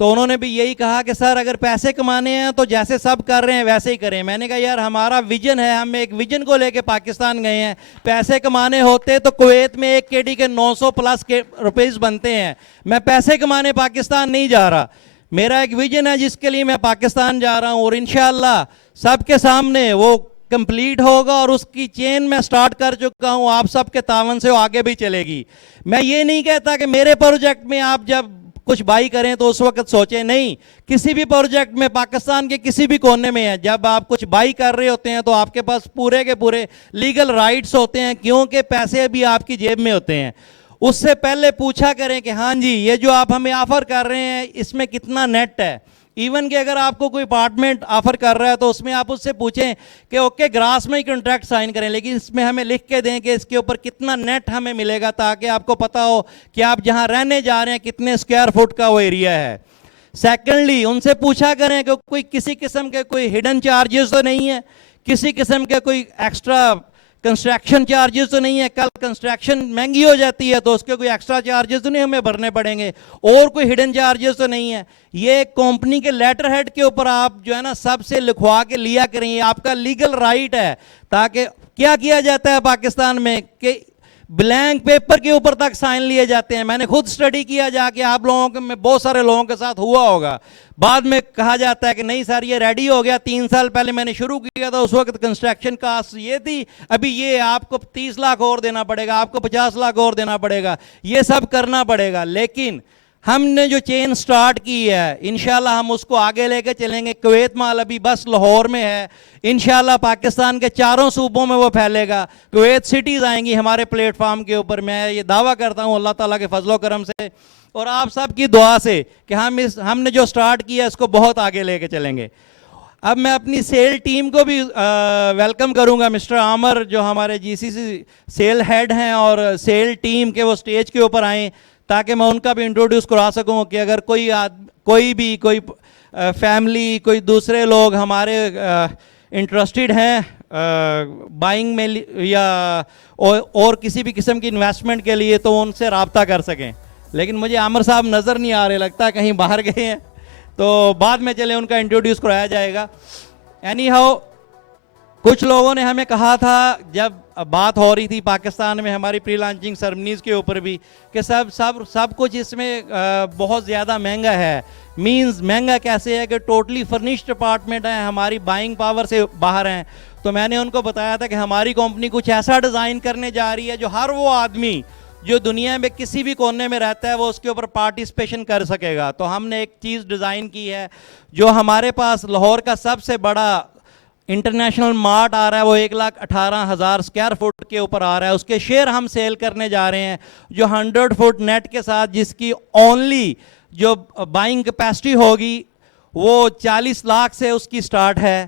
तो उन्होंने भी यही कहा कि सर अगर पैसे कमाने हैं तो जैसे सब कर रहे हैं वैसे ही करें। मैंने कहा यार हमारा विजन है, हम एक विजन को लेके पाकिस्तान गए हैं। पैसे कमाने होते तो कुवैत में एक केडी के 900 प्लस के रुपीस बनते हैं। मैं पैसे कमाने पाकिस्तान नहीं जा रहा, मेरा एक विजन है जिसके लिए मैं पाकिस्तान जा रहा हूँ और इंशाल्लाह सबके सामने वो कंप्लीट होगा और उसकी चेन मैं स्टार्ट कर चुका हूँ। आप सबके तावन से वो आगे भी चलेगी। मैं ये नहीं कहता कि मेरे प्रोजेक्ट में आप जब कुछ बाई करें तो उस वक्त सोचें, नहीं, किसी भी प्रोजेक्ट में पाकिस्तान के किसी भी कोने में है, जब आप कुछ बाई कर रहे होते हैं तो आपके पास पूरे के पूरे लीगल राइट्स होते हैं क्योंकि पैसे भी आपकी जेब में होते हैं। उससे पहले पूछा करें कि हाँ जी ये जो आप हमें ऑफर कर रहे हैं इसमें कितना नेट है। इवन कि अगर आपको कोई अपार्टमेंट ऑफर कर रहा है तो उसमें आप उससे पूछें कि ओके ग्रास में ही कॉन्ट्रैक्ट साइन करें, लेकिन इसमें हमें लिख के दें कि इसके ऊपर कितना नेट हमें मिलेगा, ताकि आपको पता हो कि आप जहां रहने जा रहे हैं कितने स्क्वायर फुट का वो एरिया है। सेकेंडली उनसे पूछा करें कि कोई किसी किस्म के कोई हिडन चार्जेस तो नहीं है, किसी किस्म के कोई एक्स्ट्रा कंस्ट्रक्शन चार्जेस तो नहीं है। कल कंस्ट्रक्शन महंगी हो जाती है तो उसके कोई एक्स्ट्रा चार्जेस तो नहीं हमें भरने पड़ेंगे, और कोई हिडन चार्जेस तो नहीं है। ये कंपनी के लेटर हेड के ऊपर आप जो है ना सबसे लिखवा के लिया करें, ये आपका लीगल राइट है। ताकि क्या किया जाता है पाकिस्तान में कि ब्लैंक पेपर के ऊपर तक साइन लिए जाते हैं। मैंने खुद स्टडी किया जाके, आप लोगों के में बहुत सारे लोगों के साथ हुआ होगा। बाद में कहा जाता है कि नहीं सर ये रेडी हो गया, 3 साल पहले मैंने शुरू किया था, उस वक्त कंस्ट्रक्शन कास्ट ये थी, अभी ये आपको 30 लाख और देना पड़ेगा, आपको 50 लाख और देना पड़ेगा, ये सब करना पड़ेगा। लेकिन हमने जो चेन स्टार्ट की है इंशाल्लाह हम उसको आगे लेके चलेंगे। कुवैत माल अभी बस लाहौर में है, इंशाल्लाह पाकिस्तान के चारों सूबों में वो फैलेगा। कुवैत सिटीज़ आएंगी हमारे प्लेटफार्म के ऊपर, मैं ये दावा करता हूँ अल्लाह ताला के फजलो करम से और आप सब की दुआ से कि हमने जो स्टार्ट किया इसको बहुत आगे लेके चलेंगे। अब मैं अपनी सेल टीम को भी वेलकम करूंगा। मिस्टर आमर जो हमारे जीसीसी सेल हेड हैं और सेल टीम के वो स्टेज के ऊपर आएँ ताकि मैं उनका भी इंट्रोड्यूस करा सकूं कि अगर कोई फैमिली कोई दूसरे लोग हमारे इंटरेस्टेड हैं बाइंग में या और किसी भी किस्म की इन्वेस्टमेंट के लिए तो उनसे रब्ता कर सकें। लेकिन मुझे आमर साहब नज़र नहीं आ रहे, लगता है कहीं बाहर गए हैं, तो बाद में चले उनका इंट्रोड्यूस कराया जाएगा। एनी हाउ कुछ लोगों ने हमें कहा था जब बात हो रही थी पाकिस्तान में हमारी प्री लॉन्चिंग सेरेमनीज़ के ऊपर भी कि सब कुछ इसमें बहुत ज़्यादा महंगा है। मींस महंगा कैसे है कि टोटली फर्निश्ड अपार्टमेंट है, हमारी बाइंग पावर से बाहर हैं। तो मैंने उनको बताया था कि हमारी कंपनी कुछ ऐसा डिज़ाइन करने जा रही है जो हर वो आदमी जो दुनिया में किसी भी कोने में रहता है वो उसके ऊपर पार्टिसिपेशन कर सकेगा। तो हमने एक चीज़ डिज़ाइन की है जो हमारे पास लाहौर का सबसे बड़ा इंटरनेशनल मार्ट आ रहा है, वो 1,18,000 स्क्वायर फुट के ऊपर आ रहा है। उसके शेयर हम सेल करने जा रहे हैं जो 100 फुट नेट के साथ, जिसकी ओनली जो बाइंग कैपेसिटी होगी वो 40 लाख से उसकी स्टार्ट है।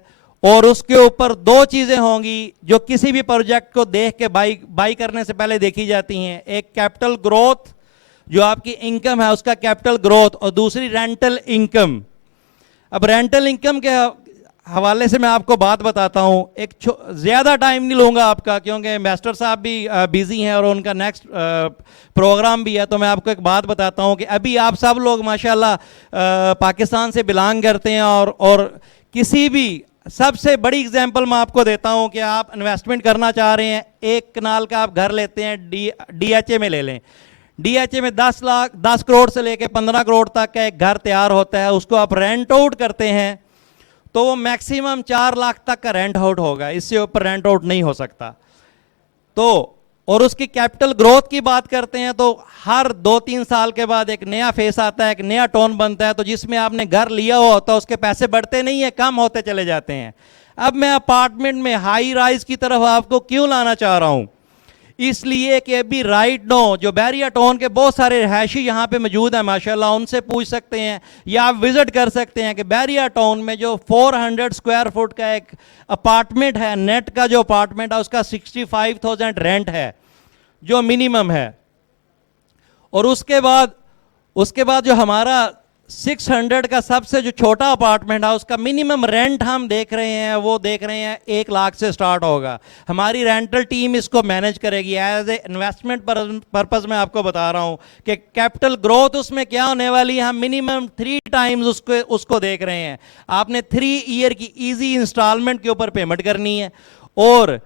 और उसके ऊपर 2 चीज़ें होंगी जो किसी भी प्रोजेक्ट को देख के बाई करने से पहले देखी जाती हैं। एक कैपिटल ग्रोथ जो आपकी इनकम है उसका कैपिटल ग्रोथ, और दूसरी रेंटल इनकम। अब रेंटल इनकम के हवाले से मैं आपको बात बताता हूँ, एक ज़्यादा टाइम नहीं लूँगा आपका क्योंकि मास्टर साहब भी बिज़ी हैं और उनका नेक्स्ट प्रोग्राम भी है। तो मैं आपको एक बात बताता हूँ कि अभी आप सब लोग माशाल्लाह पाकिस्तान से बिलोंग करते हैं और किसी भी सबसे बड़ी एग्जांपल मैं आपको देता हूँ कि आप इन्वेस्टमेंट करना चाह रहे हैं, 1 कनाल का आप घर लेते हैं, DHA में ले लें। DHA में 10 करोड़ से लेकर 15 करोड़ तक का एक घर तैयार होता है, उसको आप रेंट आउट करते हैं तो वो मैक्सिमम 4 लाख तक का रेंट आउट होगा, इससे ऊपर रेंट आउट नहीं हो सकता। तो और उसकी कैपिटल ग्रोथ की बात करते हैं तो हर 2-3 साल के बाद एक नया फेस आता है, एक नया टोन बनता है। तो जिसमें आपने घर लिया हुआ होता है उसके पैसे बढ़ते नहीं है, कम होते चले जाते हैं। अब मैं अपार्टमेंट में हाई राइज की तरफ आपको क्यों लाना चाह रहा हूँ, इसलिए कि अभी राइट नो जो बैरिया टाउन के बहुत सारे रहायशी यहाँ पे मौजूद हैं माशाल्लाह, उनसे पूछ सकते हैं या आप विजिट कर सकते हैं कि बैरिया टाउन में जो 400 स्क्वायर फुट का एक अपार्टमेंट है, नेट का जो अपार्टमेंट है उसका 65,000 रेंट है जो मिनिमम है। और उसके बाद जो हमारा 600 का सबसे जो छोटा अपार्टमेंट है उसका मिनिमम रेंट हम देख रहे हैं 1 लाख से स्टार्ट होगा। हमारी रेंटल टीम इसको मैनेज करेगी एज ए इन्वेस्टमेंट पर्पस। मैं आपको बता रहा हूं कि कैपिटल ग्रोथ उसमें क्या होने वाली है, हम मिनिमम 3 टाइम्स उसको देख रहे हैं। आपने 3 ईयर की इजी इंस्टॉलमेंट के ऊपर पेमेंट करनी है और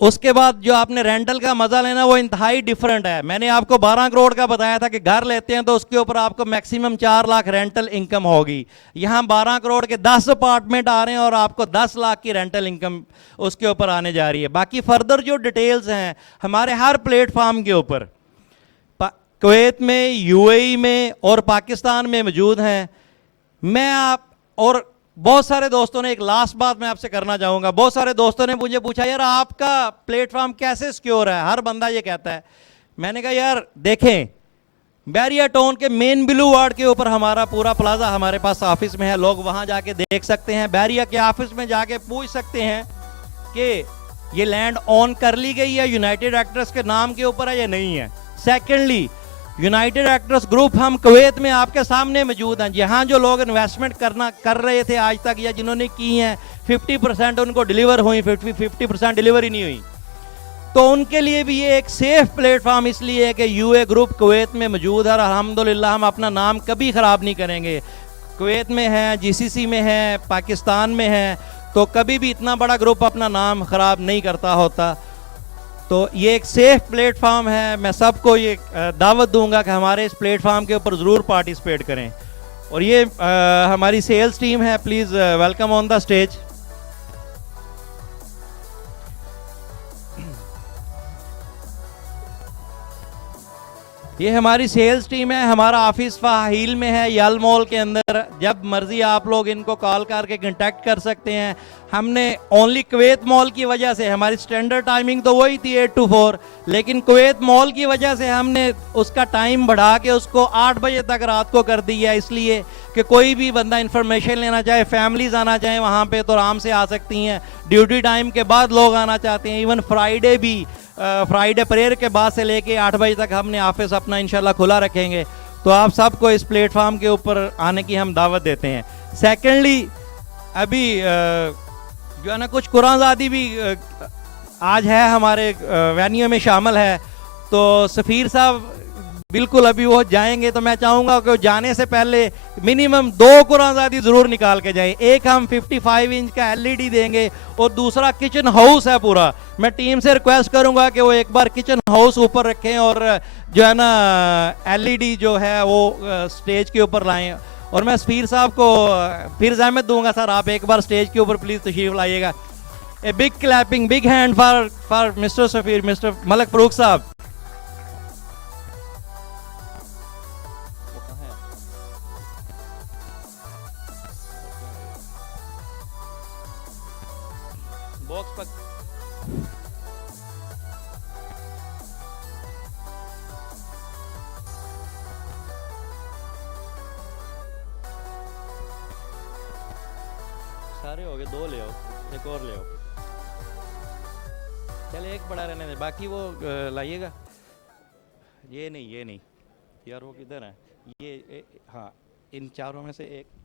उसके बाद जो आपने रेंटल का मजा लेना वो इंतहाई डिफरेंट है। मैंने आपको 12 करोड़ का बताया था कि घर लेते हैं तो उसके ऊपर आपको मैक्सिमम 4 लाख रेंटल इनकम होगी। यहाँ 12 करोड़ के 10 अपार्टमेंट आ रहे हैं और आपको 10 लाख की रेंटल इनकम उसके ऊपर आने जा रही है। बाकी फर्दर जो डिटेल्स हैं हमारे हर प्लेटफॉर्म के ऊपर कुवैत में, UAE में और पाकिस्तान में मौजूद हैं। मैं आप और बहुत सारे दोस्तों ने एक लास्ट बात मैं आपसे करना चाहूँगा, बहुत सारे दोस्तों ने मुझे पूछा यार आपका प्लेटफॉर्म कैसे सिक्योर है, हर बंदा ये कहता है। मैंने कहा यार देखें, बैरिया टाउन के मेन ब्लू वार्ड के ऊपर हमारा पूरा प्लाजा हमारे पास ऑफिस में है, लोग वहां जाके देख सकते हैं, बैरिया के ऑफिस में जाके पूछ सकते हैं कि ये लैंड ऑन कर ली गई है, यूनाइटेड एक्टर्स के नाम के ऊपर है या नहीं है। सेकेंडली, यूनाइटेड एक्टर्स ग्रुप हम कुवैत में आपके सामने मौजूद हैं, जहां जो लोग इन्वेस्टमेंट कर रहे थे आज तक या जिन्होंने की हैं 50% उनको डिलीवर हुई, 50% डिलीवरी नहीं हुई। तो उनके लिए भी ये एक सेफ प्लेटफॉर्म इसलिए है कि यूए ग्रुप कुवैत में मौजूद है और अल्हम्दुलिल्लाह हम अपना नाम कभी ख़राब नहीं करेंगे। कुवैत में है, जीसीसी में है, पाकिस्तान में है, तो कभी भी इतना बड़ा ग्रुप अपना नाम ख़राब नहीं करता होता। तो ये एक सेफ प्लेटफॉर्म है। मैं सबको ये दावत दूंगा कि हमारे इस प्लेटफॉर्म के ऊपर ज़रूर पार्टिसिपेट करें। और ये हमारी सेल्स टीम है, please welcome on the stage. ये हमारी सेल्स टीम है, हमारा ऑफिस फाहिल में है, यल मॉल के अंदर। जब मर्जी आप लोग इनको कॉल करके कांटेक्ट कर सकते हैं। हमने ओनली कुवैत मॉल की वजह से, हमारी स्टैंडर्ड टाइमिंग तो वही थी 8 to 4, लेकिन कुवैत मॉल की वजह से हमने उसका टाइम बढ़ा के उसको 8 बजे तक रात को कर दिया, इसलिए कि कोई भी बंदा इंफॉर्मेशन लेना चाहे, फैमिलीज आना चाहे वहाँ पे तो आराम से आ सकती हैं। ड्यूटी टाइम के बाद लोग आना चाहते हैं, इवन फ्राइडे भी, फ्राइडे प्रेयर के बाद से लेके 8 बजे तक हमने ऑफिस अपना इंशाल्लाह खुला रखेंगे। तो आप सबको इस प्लेटफॉर्म के ऊपर आने की हम दावत देते हैं। सेकेंडली, अभी जो है ना कुछ कुरानज़ादी भी आज है हमारे वेन्यू में शामिल है, तो सफ़ीर साहब बिल्कुल अभी वो जाएंगे, तो मैं चाहूँगा कि जाने से पहले मिनिमम 2 कुरानज़ादी ज़रूर निकाल के जाएं। एक हम 55 इंच का एलईडी देंगे और दूसरा किचन हाउस है पूरा। मैं टीम से रिक्वेस्ट करूँगा कि वो एक बार किचन हाउस ऊपर रखें और जो है ना एलईडी जो है वो स्टेज के ऊपर लाएं। और मैं सफ़ीर साहब को फिर ज़हमत दूंगा, सर आप एक बार स्टेज के ऊपर प्लीज़ तशरीफ लाइएगा। A big clapping, big hand for mister Safeer, mister Malik Farooq sahab. Box पर सारे हो गए, 2 ले आओ, एक और ले आओ। चल एक बड़ा रहने दे, बाकी वो लाइएगा। ये नहीं यार, वो किधर है ये हाँ, इन चारों में से एक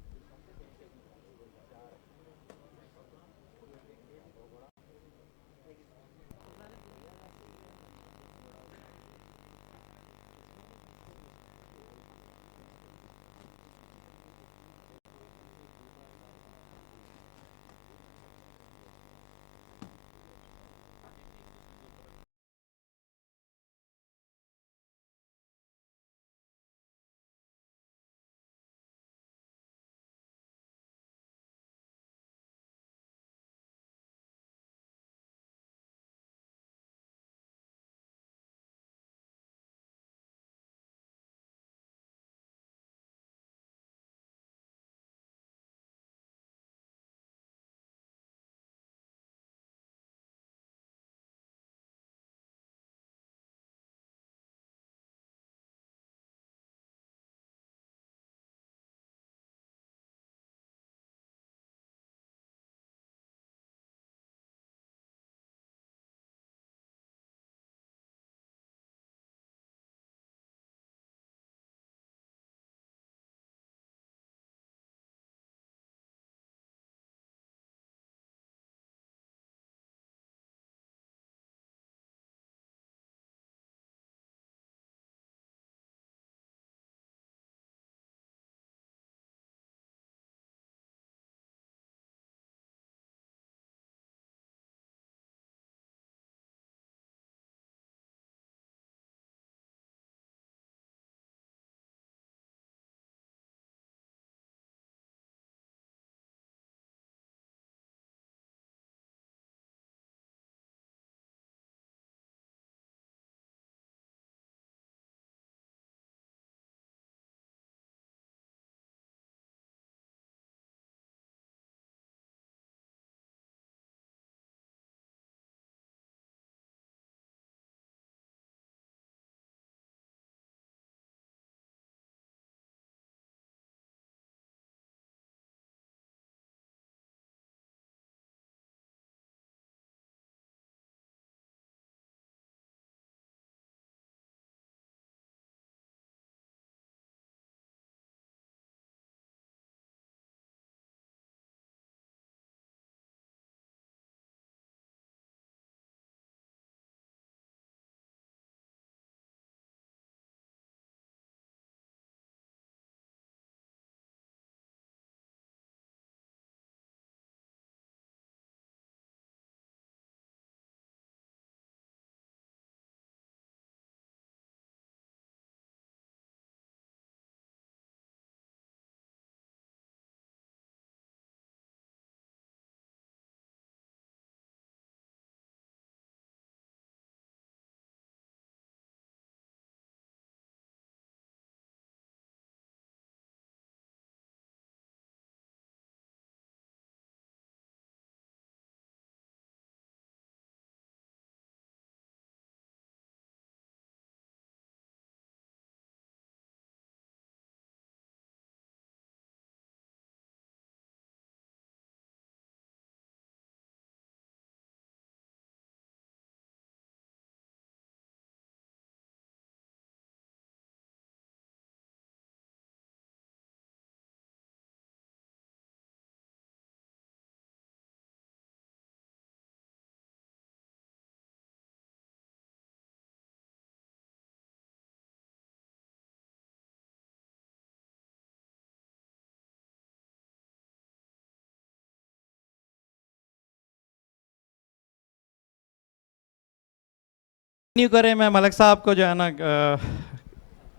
कंटिन्यू करें, मैं मलिक साहब को जो है ना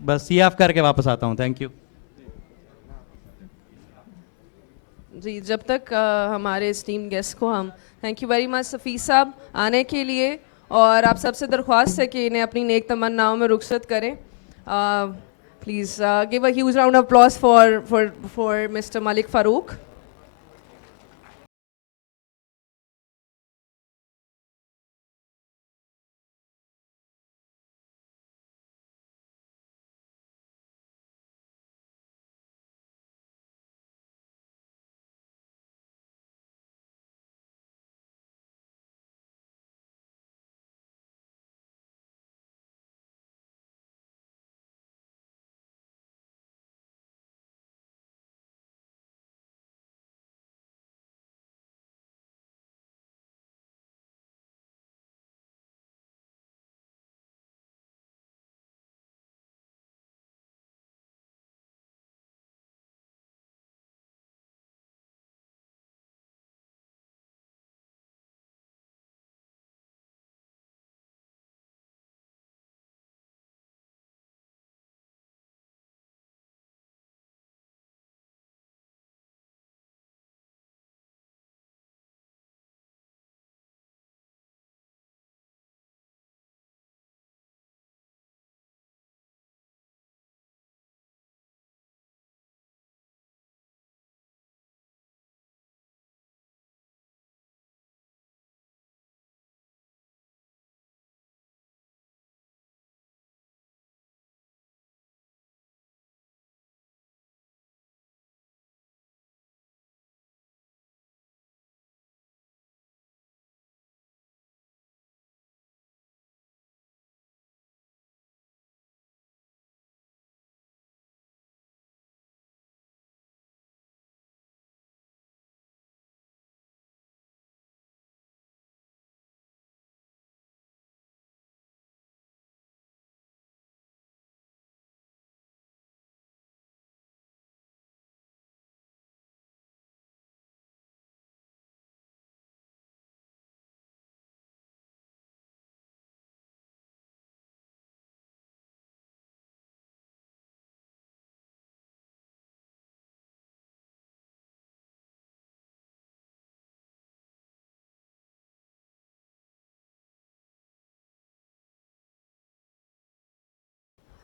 बस सी ऑफ करके वापस आता हूँ। थैंक यू जी, जब तक हमारे स्टीम गेस्ट को हम thank you very much Safi साहब आने के लिए, और आप सबसे दरख्वास्त है कि इन्हें अपनी नेक तमन्नाओं में रुखसत करें। Please give a huge round of applause for mister Malik Farooq.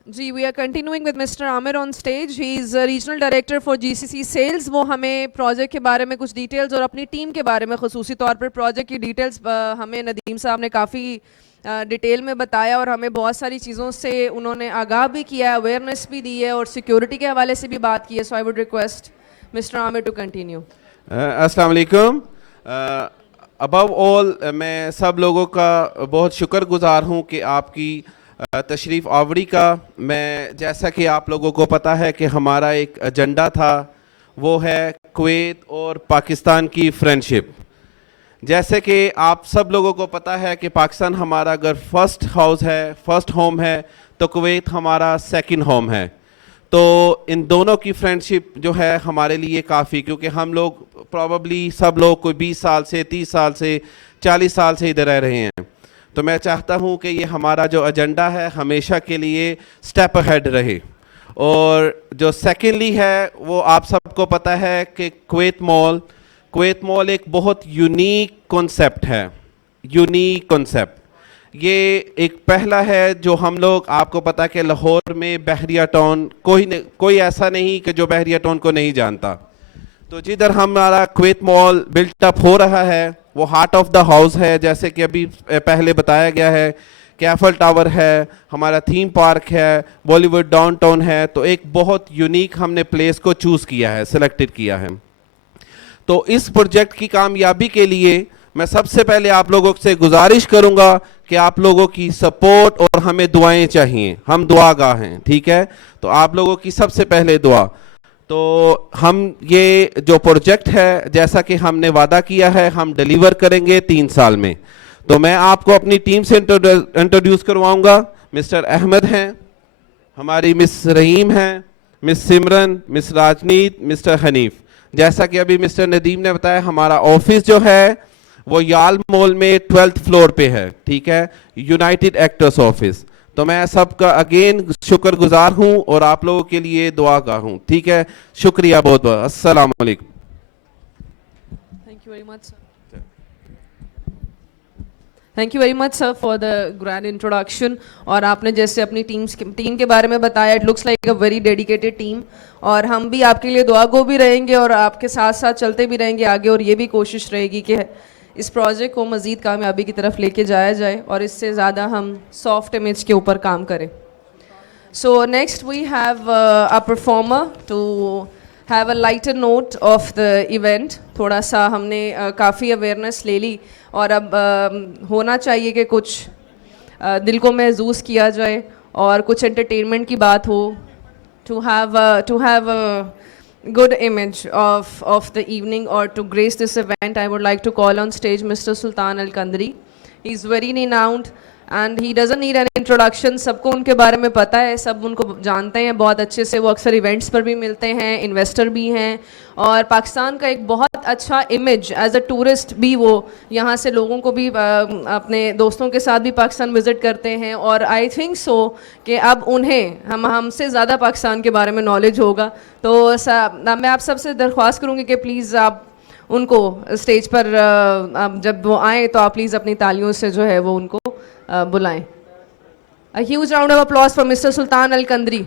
जी, we are continuing with mister Aamir on stage. He is regional director for GCC sales. वो हमें प्रोजेक्ट के बारे में कुछ डिटेल्स और अपनी टीम के बारे में ख़ुसूसी तौर पर प्रोजेक्ट की डिटेल्स हमें नदीम साहब ने काफ़ी डिटेल में बताया, और हमें बहुत सारी चीज़ों से उन्होंने आगाह भी किया है, अवेयरनेस भी दी है, और सिक्योरिटी के हवाले से भी बात की है। So I would request mister Aamir to continue. अस्सलाम वालेकुम। अबव ऑल मैं सब लोगों का बहुत शुक्रगुजार हूँ कि आपकी तशरीफ़ आवड़ी का। मैं जैसा कि आप लोगों को पता है कि हमारा एक एजेंडा था, वो है कुवैत और पाकिस्तान की फ्रेंडशिप। जैसे कि आप सब लोगों को पता है कि पाकिस्तान हमारा अगर फर्स्ट हाउस है, फर्स्ट होम है, तो कुवैत हमारा सेकंड होम है। तो इन दोनों की फ्रेंडशिप जो है हमारे लिए काफ़ी, क्योंकि हम लोग प्रॉबली सब लोग कोई 20 साल से, 30 साल से, 40 साल से इधर रह रहे हैं। तो मैं चाहता हूं कि ये हमारा जो एजेंडा है हमेशा के लिए स्टेप अहेड रहे। और जो सेकेंडली है वो आप सबको पता है कि कुवैत मॉल एक बहुत यूनिक कॉन्सेप्ट है, यूनिक कॉन्सेप्ट। ये एक पहला है जो हम लोग, आपको पता है कि लाहौर में बहरिया टाउन कोई ऐसा नहीं कि जो बहरिया टाउन को नहीं जानता। तो जिधर हमारा कुवैत मॉल बिल्ट अप हो रहा है वो हार्ट ऑफ द हाउस है, जैसे कि अभी पहले बताया गया है। कैफल टावर है, हमारा थीम पार्क है, बॉलीवुड डाउनटाउन है। तो एक बहुत यूनिक हमने प्लेस को चूज़ किया है, सिलेक्टेड किया है। तो इस प्रोजेक्ट की कामयाबी के लिए मैं सबसे पहले आप लोगों से गुजारिश करूंगा कि आप लोगों की सपोर्ट और हमें दुआएं चाहिए। हम दुआगाह हैं, ठीक है? तो आप लोगों की सबसे पहले दुआ। तो हम ये जो प्रोजेक्ट है, जैसा कि हमने वादा किया है, हम डिलीवर करेंगे 3 साल में। तो मैं आपको अपनी टीम से इंट्रोड्यूस करवाऊंगा। मिस्टर अहमद हैं, हमारी मिस रहीम हैं, मिस सिमरन, मिस राजनीत, मिस्टर हनीफ। जैसा कि अभी मिस्टर नदीम ने बताया, हमारा ऑफिस जो है वो याल मॉल में 12th फ्लोर पे है, ठीक है, यूनाइटेड एक्टर्स ऑफिस। तो मैं सबका अगेन शुक्रगुजार हूं और आप लोगों के लिए दुआ का हूं, ठीक है। शुक्रिया बहुत बहुत। अस्सलाम वालेकुम। Thank you very much, sir. Thank you very much, sir, for the grand introduction. और आपने जैसे अपनी टीम के बारे में बताया, it looks like a very dedicated team. और हम भी आपके लिए दुआ गो भी रहेंगे और आपके साथ साथ चलते भी रहेंगे आगे, और ये भी कोशिश रहेगी कि इस प्रोजेक्ट को मज़ीद कामयाबी की तरफ लेके जाया जाए और इससे ज़्यादा हम सॉफ्ट इमेज के ऊपर काम करें। So next we have a performer to have a lighter note of the event. थोड़ा सा हमने काफ़ी अवेयरनेस ले ली और अब होना चाहिए कि कुछ दिल को महसूस किया जाए और कुछ एंटरटेनमेंट की बात हो, to have a good image of the evening, or to grace this event. I would like to call on stage Mr. Sultan Al-Kandri. He's very renowned and he doesn't need an introduction. सबको उनके बारे में पता है, सब उनको जानते हैं बहुत अच्छे से। वो अक्सर इवेंट्स पर भी मिलते हैं, इन्वेस्टर भी हैं, और पाकिस्तान का एक बहुत अच्छा इमेज एज अ टूरिस्ट भी वो यहाँ से लोगों को भी अपने दोस्तों के साथ भी पाकिस्तान विज़िट करते हैं। और आई थिंक सो कि अब उन्हें हमसे ज़्यादा पाकिस्तान के बारे में नॉलेज होगा। तो मैं आप सबसे दरख्वास्त करूँगी कि प्लीज़ आप उनको स्टेज पर जब वो आए तो आप प्लीज़ अपनी तालियों से जो है वो उनको बुलाएं। A huge round of applause for Mr. Sultan Al-Kandri.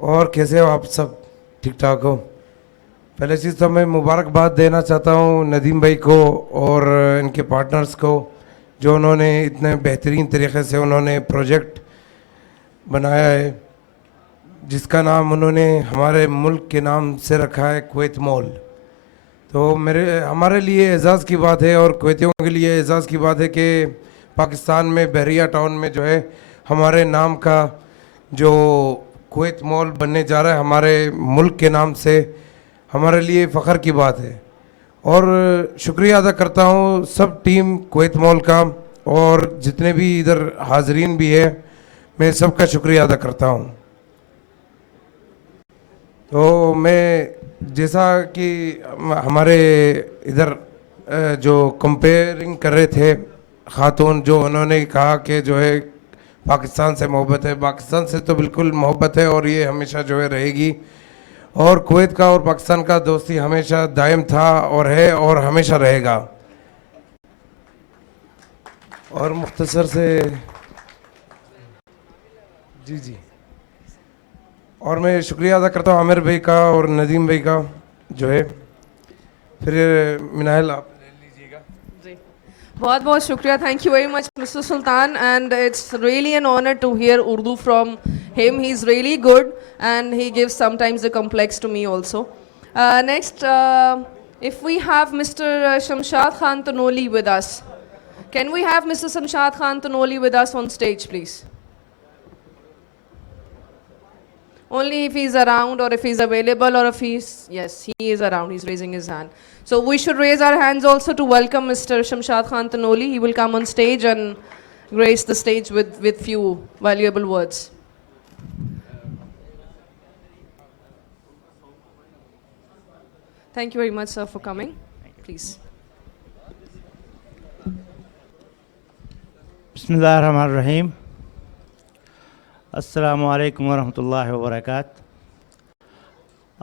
और कैसे हो आप सब? ठीक ठाक हो? पहले चीज़ तो मैं मुबारकबाद देना चाहता हूँ नदीम भाई को और इनके पार्टनर्स को, जो उन्होंने इतने बेहतरीन तरीके से उन्होंने प्रोजेक्ट बनाया है, जिसका नाम उन्होंने हमारे मुल्क के नाम से रखा है कुवैत मॉल। तो हमारे लिए एज़ाज़ की बात है और कुवैतियों के लिए एज़ाज़ की बात है कि पाकिस्तान में बहरिया टाउन में जो है हमारे नाम का जो कुवैत मॉल बनने जा रहा है, हमारे मुल्क के नाम से, हमारे लिए फ़ख्र की बात है। और शुक्रिया अदा करता हूँ सब टीम कुवैत मॉल का, और जितने भी इधर हाजरीन भी है, मैं सबका शुक्रिया अदा करता हूँ। तो मैं जैसा कि हमारे इधर जो कंपेयरिंग कर रहे थे खातून, जो उन्होंने कहा कि जो है पाकिस्तान से मोहब्बत है, पाकिस्तान से तो बिल्कुल मोहब्बत है और ये हमेशा जो है रहेगी। और कुवैत का और पाकिस्तान का दोस्ती हमेशा दायम था और है और हमेशा रहेगा। और मुख्तसर से जी और मैं शुक्रिया अदा करता हूँ आमिर भाई का और नदीम भाई का जो है। फिर मिनाइल आप ले लीजिएगा। बहुत बहुत शुक्रिया। Thank you very much, Mr. Sultan, and it's really an honor to hear Urdu from him. He's really good and he gives sometimes the complex to me also. Next, if we have Mr. Shamshad Khan Tanoli with us. Can we have Mr. Shamshad Khan Tanoli with us on stage, please? Only if he's around or if he's available or if he's, yes, he is around, he's raising his hand. So we should raise our hands also to welcome Mr. Shamshad Khan Tanoli. He will come on stage and grace the stage with few valuable words. Thank you very much, sir, for coming. Please. बिस्मिल्लाहिर्रहमानिर्रहीम। अस्सलामु अलैकुम वरहमतुल्लाहि वबरकातुहू।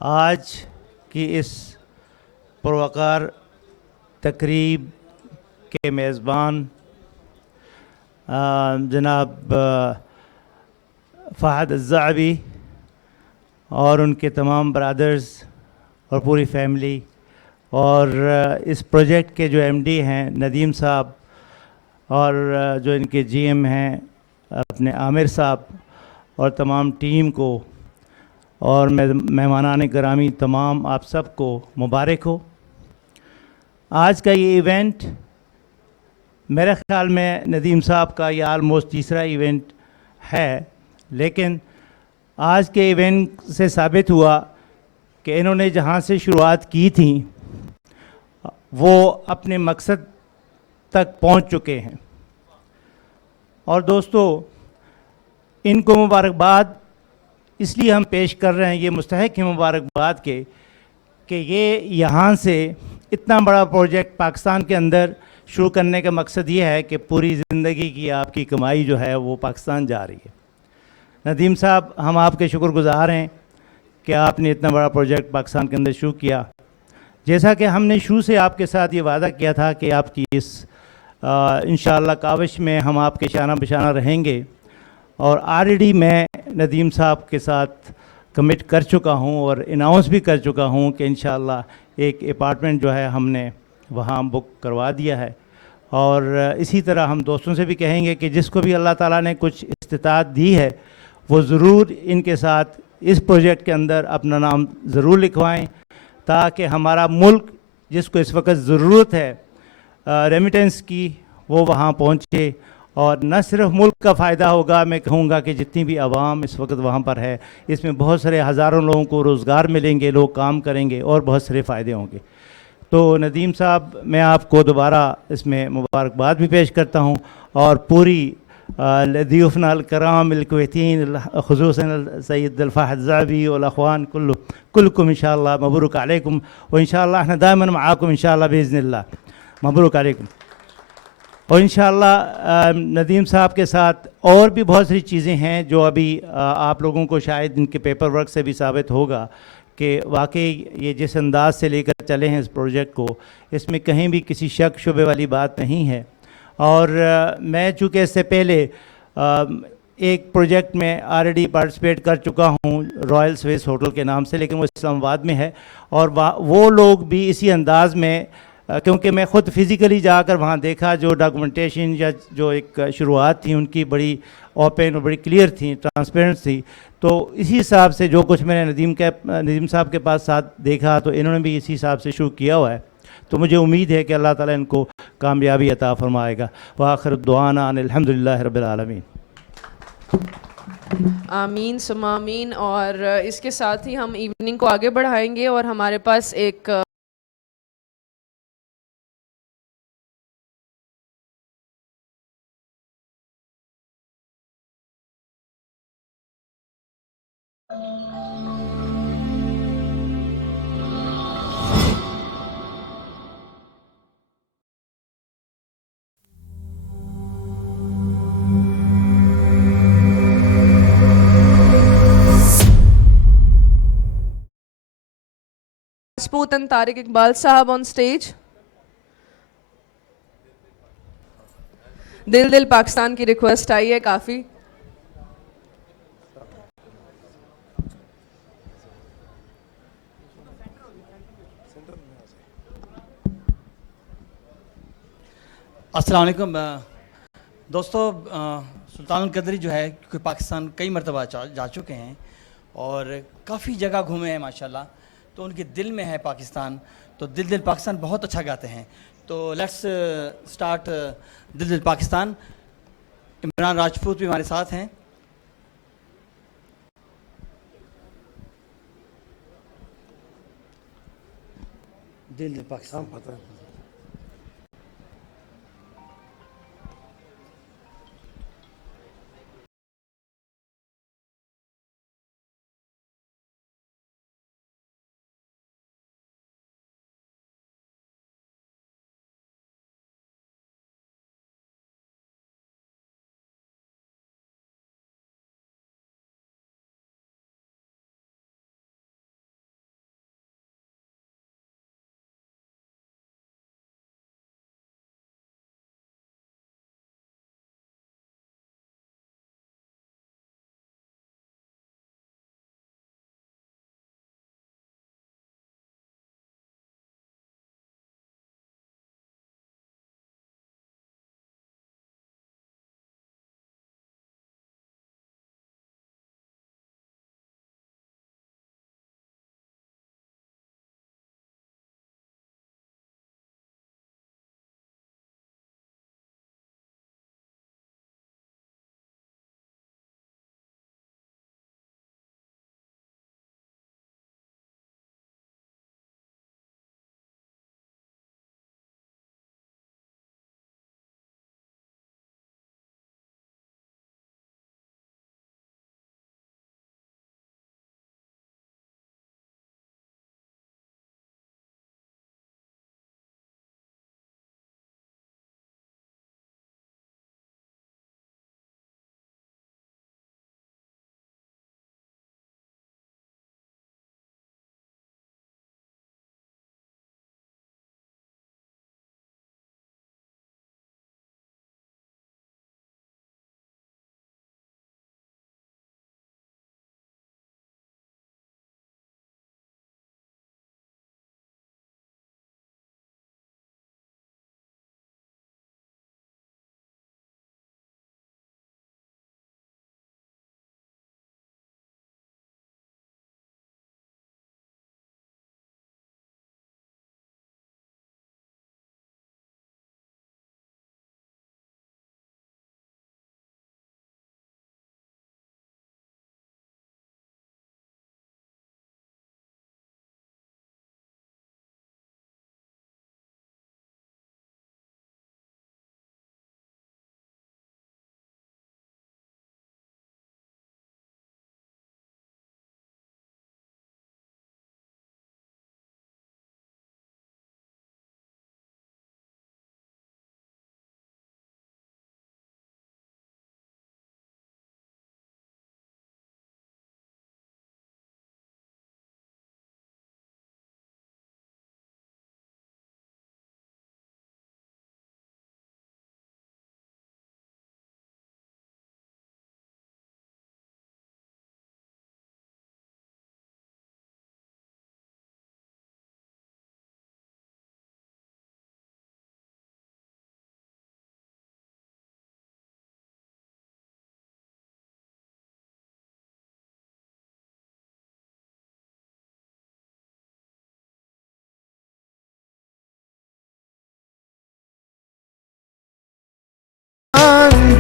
आज की इस पुरवकार तकरीब के मेज़बान जनाब फ़हद अज़्ज़ाबी और उनके तमाम ब्रदर्स और पूरी फैमिली, और इस प्रोजेक्ट के जो एमडी हैं नदीम साहब, और जो इनके जीएम हैं अपने आमिर साहब, और तमाम टीम को, और मेहमानान गिरामी तमाम आप सबको मुबारक हो। आज का ये इवेंट मेरे ख़्याल में नदीम साहब का ये आलमोस्ट तीसरा इवेंट है, लेकिन आज के इवेंट से साबित हुआ कि इन्होंने जहाँ से शुरुआत की थी वो अपने मकसद तक पहुँच चुके हैं। और दोस्तों, इनको मुबारकबाद इसलिए हम पेश कर रहे हैं, ये मुस्तहक है मुबारकबाद के, कि ये यहाँ से इतना बड़ा प्रोजेक्ट पाकिस्तान के अंदर शुरू करने का मकसद ये है कि पूरी ज़िंदगी की आपकी कमाई जो है वो पाकिस्तान जा रही है। नदीम साहब, हम आपके शुक्रगुज़ार हैं कि आपने इतना बड़ा प्रोजेक्ट पाकिस्तान के अंदर शुरू किया। जैसा कि हमने शुरू से आपके साथ ये वादा किया था कि आपकी इस इंशाअल्लाह काविश में हम आपके शाना बशाना रहेंगे, और ऑलरेडी मैं नदीम साहब के साथ कमिट कर चुका हूँ और अनाउंस भी कर चुका हूँ कि इंशाअल्लाह एक अपार्टमेंट जो है हमने वहाँ बुक करवा दिया है। और इसी तरह हम दोस्तों से भी कहेंगे कि जिसको भी अल्लाह ताला ने कुछ इस्तिताअत दी है वो ज़रूर इनके साथ इस प्रोजेक्ट के अंदर अपना नाम ज़रूर लिखवाएं, ताकि हमारा मुल्क जिसको इस वक्त ज़रूरत है रेमिटेंस की वो वहाँ पहुँचे। और न सिर्फ मुल्क का फ़ायदा होगा, मैं कहूँगा कि जितनी भी आवाम इस वक्त वहाँ पर है, इसमें बहुत सारे हज़ारों लोगों को रोज़गार मिलेंगे, लोग काम करेंगे और बहुत सारे फ़ायदे होंगे। तो नदीम साहब, मैं आपको दोबारा इसमें मुबारकबाद भी पेश करता हूँ, और पूरी ज़ियूफ़ना कराम कुवैतीन खुसूसन सैयद फ़हद ज़ाबी और अख़वान कुल्लुकुम इंशाअल्लाह मबरूक अलैकुम, व इंशाअल्लाह अहना दाइमन मआकुम इंशाअल्लाह बिइज़्निल्लाह। मबरूक अलैकुम। और इंशाअल्लाह नदीम साहब के साथ और भी बहुत सारी चीज़ें हैं जो अभी आप लोगों को शायद इनके पेपर वर्क से भी साबित होगा कि वाकई ये जिस अंदाज से लेकर चले हैं इस प्रोजेक्ट को, इसमें कहीं भी किसी शक शुबे वाली बात नहीं है। और मैं चूँकि इससे पहले एक प्रोजेक्ट में ऑलरेडी पार्टिसिपेट कर चुका हूँ रॉयल स्विस होटल के नाम से, लेकिन वो इस्लामाबाद में है, और वो लोग भी इसी अंदाज़ में, क्योंकि मैं ख़ुद फिज़िकली जाकर वहाँ देखा, जो डॉक्यूमेंटेशन या जो एक शुरुआत थी उनकी बड़ी ओपन और बड़ी क्लियर थी, ट्रांसपेरेंट थी। तो इसी हिसाब से जो कुछ मैंने नदीम साहब के पास साथ देखा, तो इन्होंने भी इसी हिसाब से शुरू किया हुआ है। तो मुझे उम्मीद है कि अल्लाह ताला इनको कामयाबी अता फरमाएगा। व आखिर दुआना अल्हम्दुलिल्लाहि रब्बिल आलमीन। आमीन सुम्मा आमीन। और इसके साथ ही हम इवनिंग को आगे बढ़ाएंगे, और हमारे पास एक राजपूत and तारिक इकबाल साहब ऑन स्टेज। दिल दिल पाकिस्तान की रिक्वेस्ट आई है काफ़ी। अस्सलाम वालेकुम दोस्तों, सुल्तानुल कदरी जो है, क्योंकि पाकिस्तान कई मरतबा जा चुके हैं और काफ़ी जगह घूमे हैं माशाल्लाह, तो उनके दिल में है पाकिस्तान। तो दिल दिल पाकिस्तान बहुत अच्छा गाते हैं। तो लेट्स स्टार्ट दिल दिल पाकिस्तान। इमरान राजपूत भी हमारे साथ हैं। दिल दिल पाकिस्तान।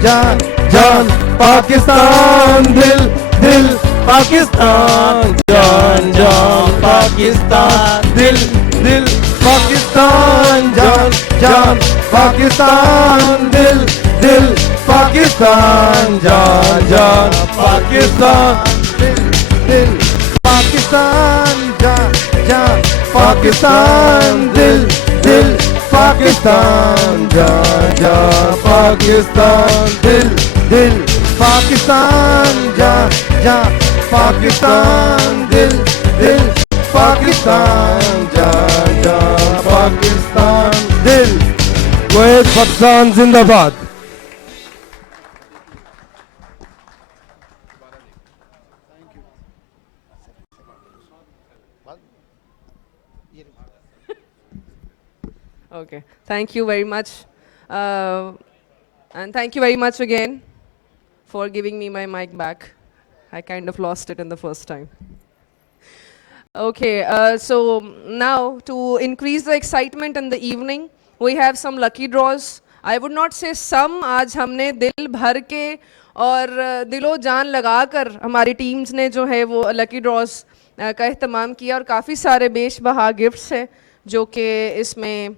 जान जान पाकिस्तान दिल दिल पाकिस्तान जान जान पाकिस्तान दिल दिल पाकिस्तान जान जान पाकिस्तान दिल दिल पाकिस्तान जान जान पाकिस्तान दिल दिल पाकिस्तान जान जान पाकिस्तान दिल दिल पाकिस्तान जान जान पाकिस्तान दिल दिल पाकिस्तान जान जान पाकिस्तान दिल दिल पाकिस्तान जान जान पाकिस्तान दिल कुवैत पाकिस्तान जिंदाबाद Okay, thank you very much. And thank you very much again for giving me my mic back. I kind of lost it in the first time. Okay, so now to increase the excitement in the evening, we have some lucky draws. I would not say some, आज हमने दिल भर के और दिलो जान लगाकर हमारी टीम्स ने जो है वो लकी ड्रॉज का इख्तिमाम किया और काफ़ी सारे बेशबहा गिफ्ट्स हैं जो कि इसमें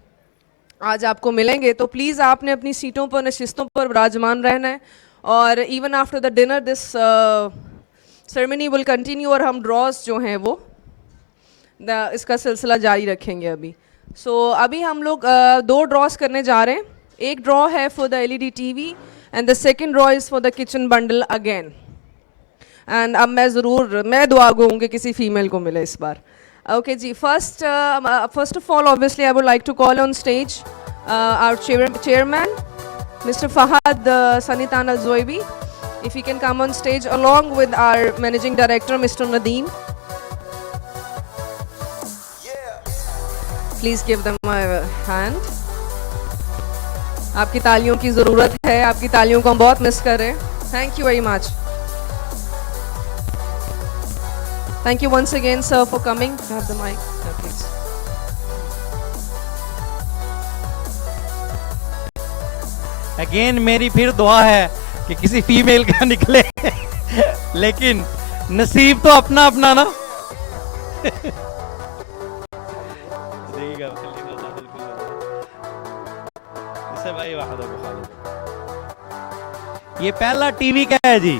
आज आपको मिलेंगे. तो प्लीज़ आपने अपनी सीटों पर नशिस्तों पर विराजमान रहना है और even after the dinner this ceremony will continue और हम ड्रॉज जो हैं वो इसका सिलसिला जारी रखेंगे अभी. सो अभी हम लोग दो ड्रॉज करने जा रहे हैं. एक ड्रॉ है for the LED TV and the second draw is for the kitchen bundle again. And अब मैं दुआ गूँगी किसी फीमेल को मिले इस बार. Okay, ji. First of all, obviously, I would like to call on stage our chairman, Mr. Fahad Sanitan Al-Zoibi. If he can come on stage along with our managing director, Mr. Nadeem. Please give them a hand. आपकी तालियों की ज़रूरत है. आपकी तालियों को हम बहुत मिस कर रहे हैं. Thank you very much. Thank you once again, sir, for coming. You have the mic, yeah, please. Again मेरी फिर दुआ है कि किसी फीमेल का निकले लेकिन नसीब तो अपना अपना ना. ये पहला टीवी का है जी.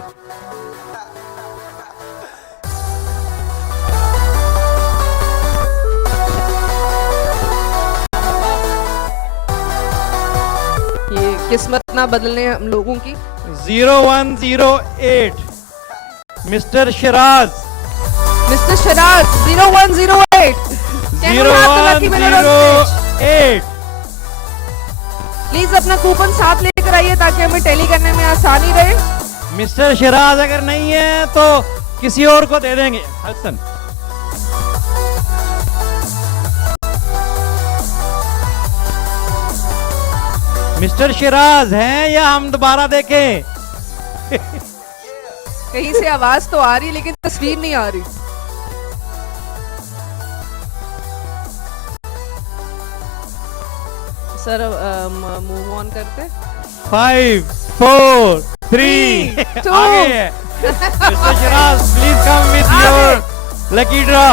किस्मत ना बदलने हम लोगों की. 0108 mister Siraj. Mr. Shiraz 0108. Can we have the lucky winner on stage? 0108. Please अपना कूपन साथ लेकर आइए ताकि हमें टैली करने में आसानी रहे. मिस्टर शिराज अगर नहीं है तो किसी और को दे देंगे. हसन मिस्टर शिराज हैं या हम दोबारा देखें? कहीं से आवाज तो आ रही लेकिन तस्वीर नहीं आ रही. सर मूव ऑन करते. 5 4 3 2 आगे. Mister Siraj please come with your lucky draw.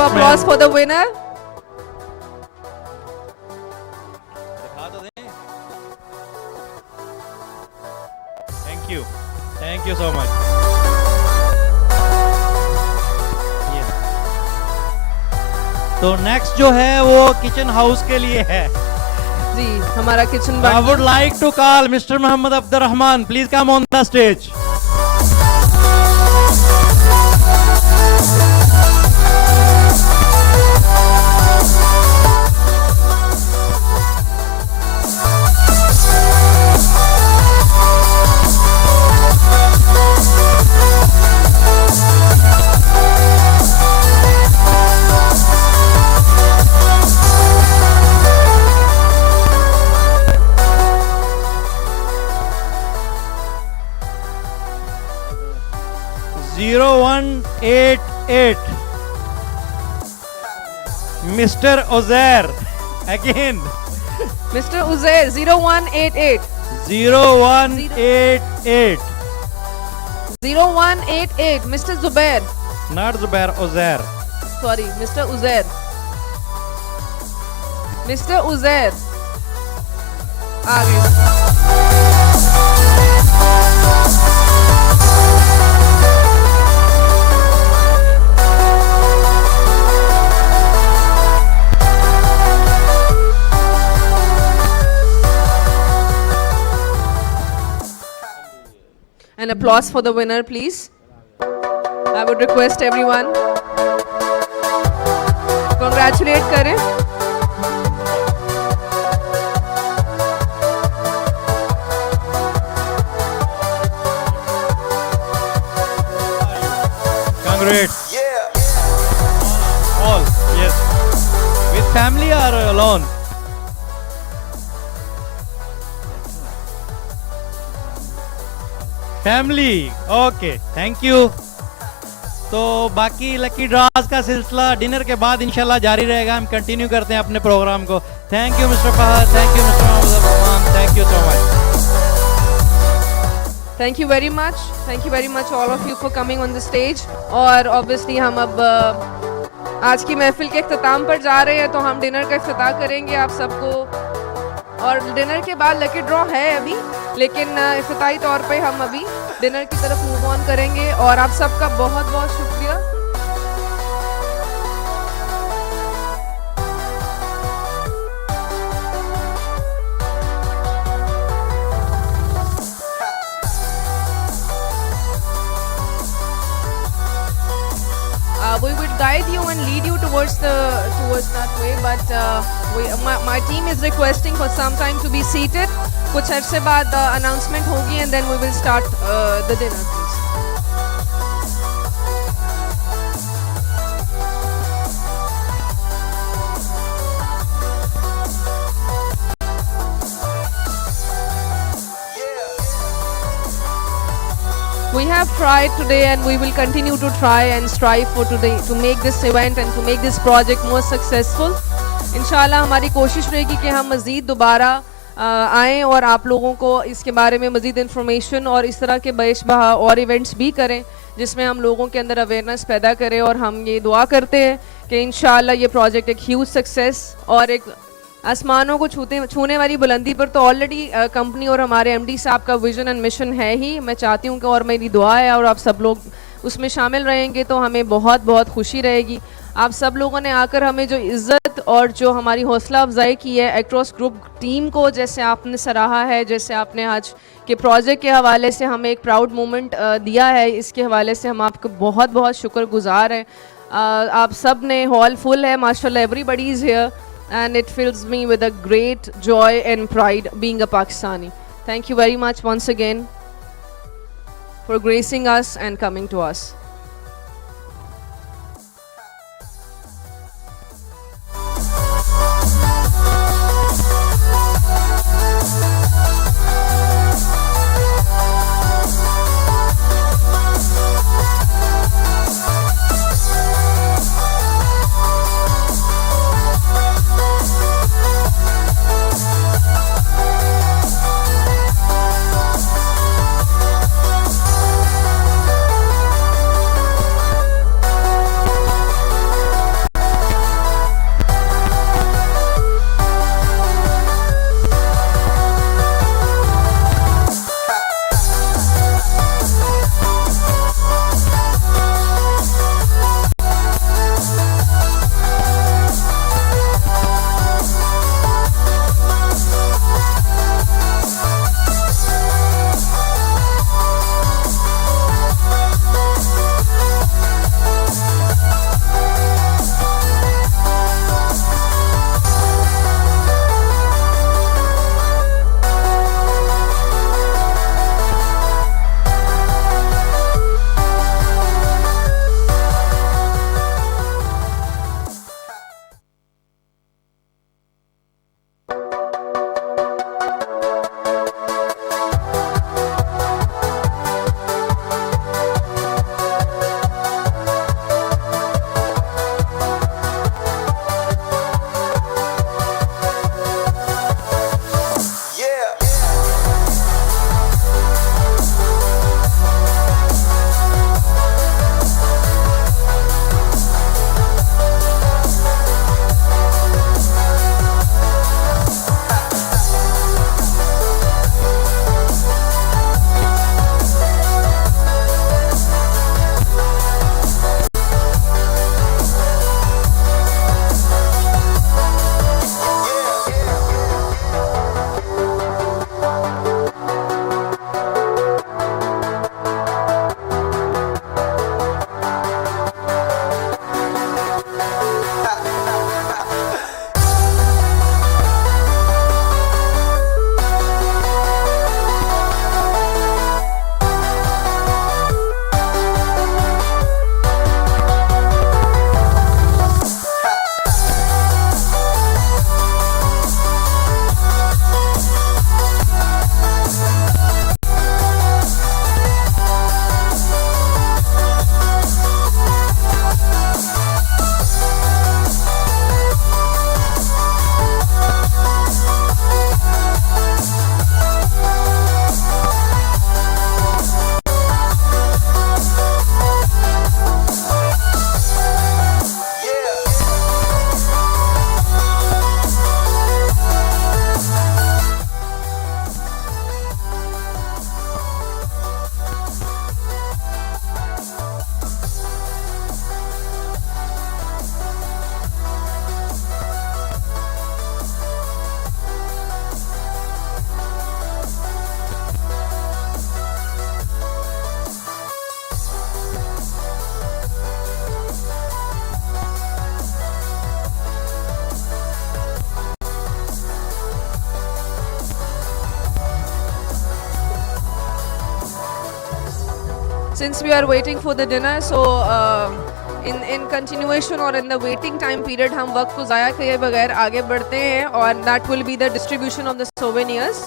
Applause for the winner. Thank you so much. तो नेक्स्ट जो है वो किचन हाउस के लिए है जी. हमारा kitchen I would like to call Mr. Mohammed Abdur Rahman. Please come on the stage. Mr. Uzair. Again. Mr. Uzair 0188. 0188. 0188. Mr. Zubair. Not Zubair, Uzair. Sorry, Mr. Uzair. Mr. Uzair. आ गए. An applause for the winner, please. I would request everyone. Congratulate करें. Congrats. All, yes. With family or alone? Family. Okay, thank you. तो बाकी lucky drawers का सिलसिला dinner के बाद इंशाल्लाह जारी रहेगा. हम कंटिन्यू करते हैं अपने प्रोग्राम को. Thank you mister Fahad, thank you mister Rehman, thank you so much. Thank you very much all of you for coming on the stage. और obviously हम अब आज की महफिल के इख्तिताम पर जा रहे हैं, तो हम डिनर का इफ्तिताह करेंगे आप सबको. और डिनर के बाद लकी ड्रॉ है अभी, लेकिन इफ्तिताई तौर पे हम अभी डिनर की तरफ मूव ऑन करेंगे. और आप सबका बहुत बहुत शुक्रिया. We would guide you and lead you towards that way, but my team is requesting for some time to be seated. कुछ अरसे बाद announcement होगी and then we will start the dinner, please. We have tried today and we will continue to try and strive for today to make this event and to make this project more successful. इंशाल्लाह हमारी कोशिश रहेगी कि हम मज़ीद दोबारा आएँ और आप लोगों को इसके बारे में मज़ीद इन्फॉर्मेशन और इस तरह के बेशबहा और इवेंट्स भी करें जिसमें हम लोगों के अंदर अवेयरनेस पैदा करें. और हम ये दुआ करते हैं कि इंशाल्लाह ये प्रोजेक्ट एक ह्यूज सक्सेस और एक आसमानों को छूने वाली बुलंदी पर तो ऑलरेडी कंपनी और हमारे एमडी साहब का विजन एंड मिशन है ही. मैं चाहती हूँ कि और मेरी दुआ है और आप सब लोग उसमें शामिल रहेंगे तो हमें बहुत बहुत खुशी रहेगी. आप सब लोगों ने आकर हमें जो इज़्ज़त और जो हमारी हौसला अफजाई की है एक्रोस ग्रुप टीम को, जैसे आपने सराहा है, जैसे आपने आज के प्रोजेक्ट के हवाले से हमें एक प्राउड मोमेंट दिया है, इसके हवाले से हम आपको बहुत बहुत शुक्रगुजार हैं. आप सब ने हॉल फुल है माशाल्लाह, everybody is here and it fills me with a great joy and pride being a Pakistani. Thank you very much once again for gracing us and coming to us. since we are waiting for the dinner, so in continuation or in the waiting time period, हम वक्त को ज़ाया किए बगैर आगे बढ़ते हैं, और that will be the distribution of the souvenirs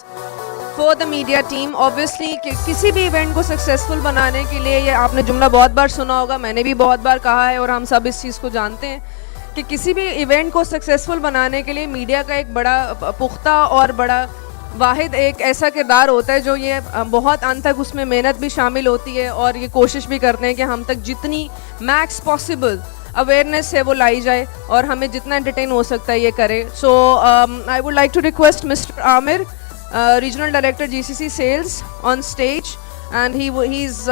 for the media team. Obviously किसी भी इवेंट को सक्सेसफुल बनाने के लिए, ये आपने जुमला बहुत बार सुना होगा, मैंने भी बहुत बार कहा है, और हम सब इस चीज़ को जानते हैं कि किसी भी इवेंट को सक्सेसफुल बनाने के लिए मीडिया का एक बड़ा पुख्ता और बड़ा वाहिद एक ऐसा किरदार होता है जो ये बहुत अंत तक उसमें मेहनत भी शामिल होती है, और ये कोशिश भी करते हैं कि हम तक जितनी मैक्स पॉसिबल अवेयरनेस है वो लाई जाए, और हमें जितना एंटरटेन हो सकता है ये करे. So I would like to request mister Aamir, regional director GCC Sales, on stage, and he's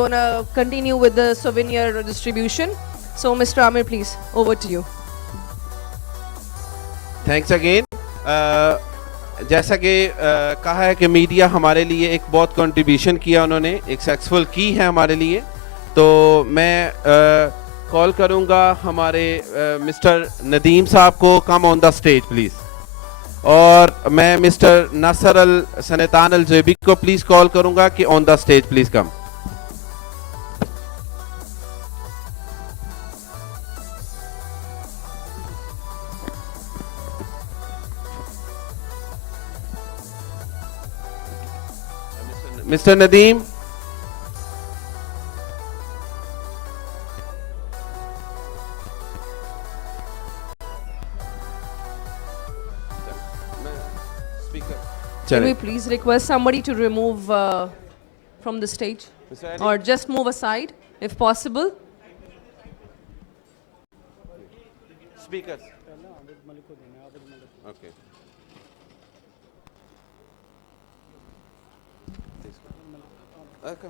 gonna continue with the souvenir distribution. So Mr. Amir, please, over to you. Thanks again. जैसा कि कहा है कि मीडिया हमारे लिए एक बहुत contribution किया, उन्होंने एक सक्सेसफुल की है हमारे लिए. तो मैं कॉल करूंगा हमारे मिस्टर नदीम साहब को, come on the stage please. और मैं मिस्टर नासर अल सनतान अल ज़ैबी को प्लीज़ कॉल करूंगा कि on the stage please come. Mr. Nadeem. Can we please request somebody to remove from the stage, or just move aside if possible? Speakers. Okay. Okay.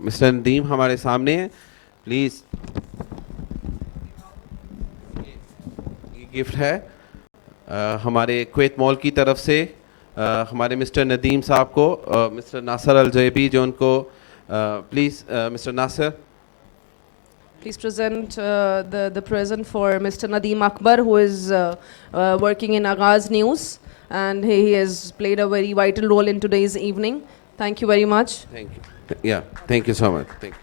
Mister Nadeem हमारे सामने हैं, please. ये gift है हमारे Kuwait mall की तरफ से हमारे मिस्टर नदीम साहब को, मिस्टर नासर अल ज़ैबी जो उनको, please mister Nasser. Please present the present for Mr. Nadeem Akbar, who is working in Agaz News, and he has played a very vital role in today's evening. Thank you very much. Thank you. Yeah, thank you so much. Thank you.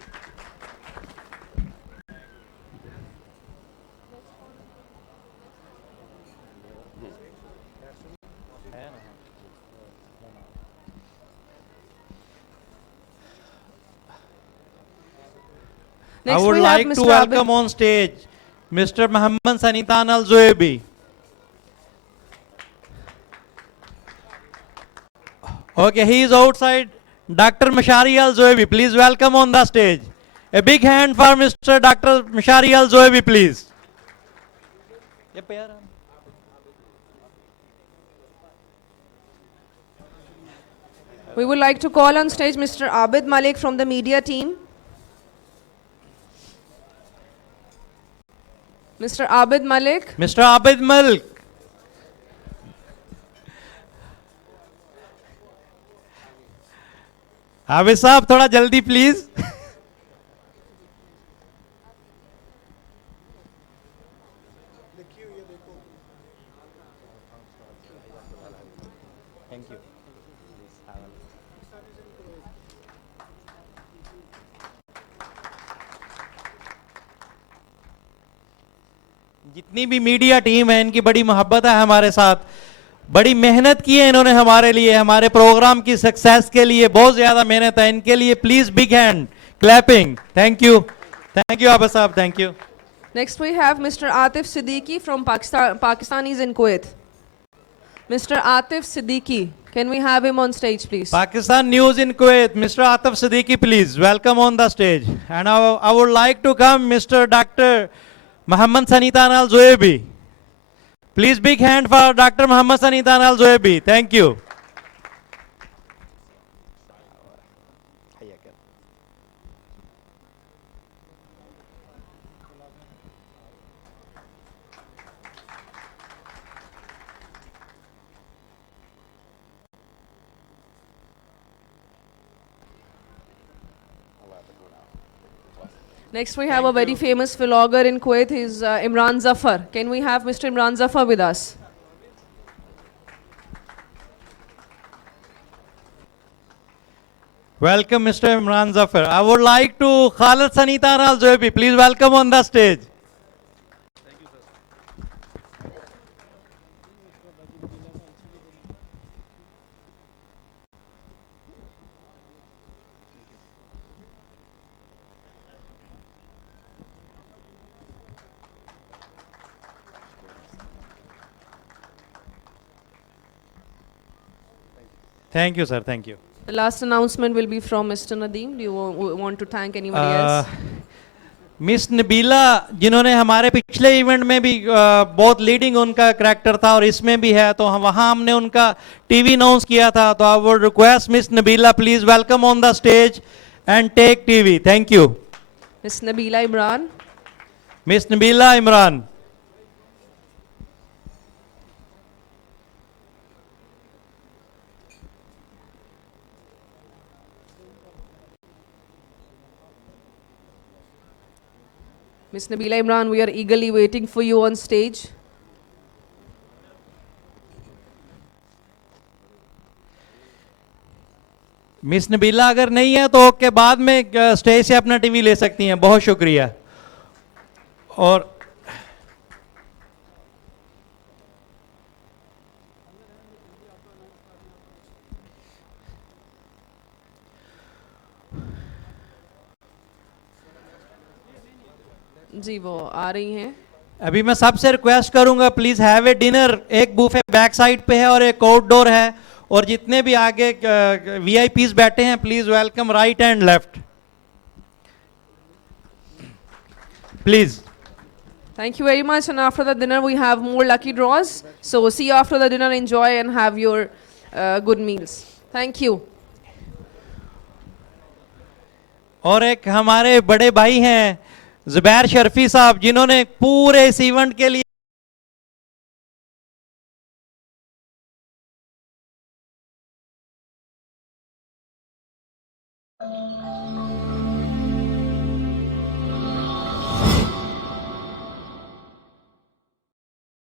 I Next would we have like to Mr. welcome on stage Mr. Mohammed Sanitan Al Zoebi. Okay, he is outside. Dr. Mashari Al Zoebi, please welcome on the stage. A big hand for Mr. Dr. Mashari Al Zoebi, please. We would like to call on stage Mr. Abid Malik from the media team. Mr. Abid Malik. Mr. Abid Malik. Abid साहब थोड़ा जल्दी please. जितनी भी media team है इनकी बड़ी मोहब्बत है हमारे साथ, बड़ी मेहनत की है इन्होंने हमारे लिए, हमारे प्रोग्राम की सक्सेस के लिए बहुत ज्यादा मेहनत है इनके लिए. Please big hand clapping. Thank you Abid sahab, thank you. Next we have Mr. Atif Siddiqui from Pakistanis in Kuwait. Mr. Atif Siddiqui, can we have him on stage please? Pakistan News in Kuwait, Mr. Atif Siddiqui, please welcome on the stage. And I would like to come Mr. Dr. Mohammed Sanitan Al Zoebi. Please big hand for Dr. Mohammed Sanitan Al Zoebi. Thank you. Next, we have a very famous vlogger in Kuwait. He's Imran Zafar. Can we have Mr. Imran Zafar with us? Welcome, Mr. Imran Zafar. I would like to Khalid Sanitar Al Zoebi. Please welcome on the stage. Thank you, sir. Thank you. The last announcement will be from Mr. Nadeem. Do you want to thank anybody else? Miss Nabila जिन्होंने हमारे पिछले event में भी बहुत leading उनका character था और इसमें भी है, तो वहाँ हमने उनका टीवी अनाउंस किया था, तो I would request miss Nabila please welcome on the stage and take TV. Thank you. Miss Nabila Imran. Miss Nabila Imran. Miss Nabila Imran, we are eagerly waiting for you on stage. Miss Nabila अगर नहीं है तो के बाद में स्टेज से अपना TV ले सकती हैं. बहुत शुक्रिया. और जी वो आ रही हैं. अभी मैं सबसे रिक्वेस्ट करूंगा प्लीज हैव ए डिनर. एक बुफे बैक साइड पे है और एक आउटडोर है, और जितने भी आगे वीआईपीज बैठे हैं please welcome right and left please. Thank you very much. And after the dinner, we have more lucky draws. So see you after the dinner. Enjoy and have your good meals. Thank you. और एक हमारे बड़े भाई हैं जुबैर शर्फी साहब, जिन्होंने पूरे इस इवेंट के लिए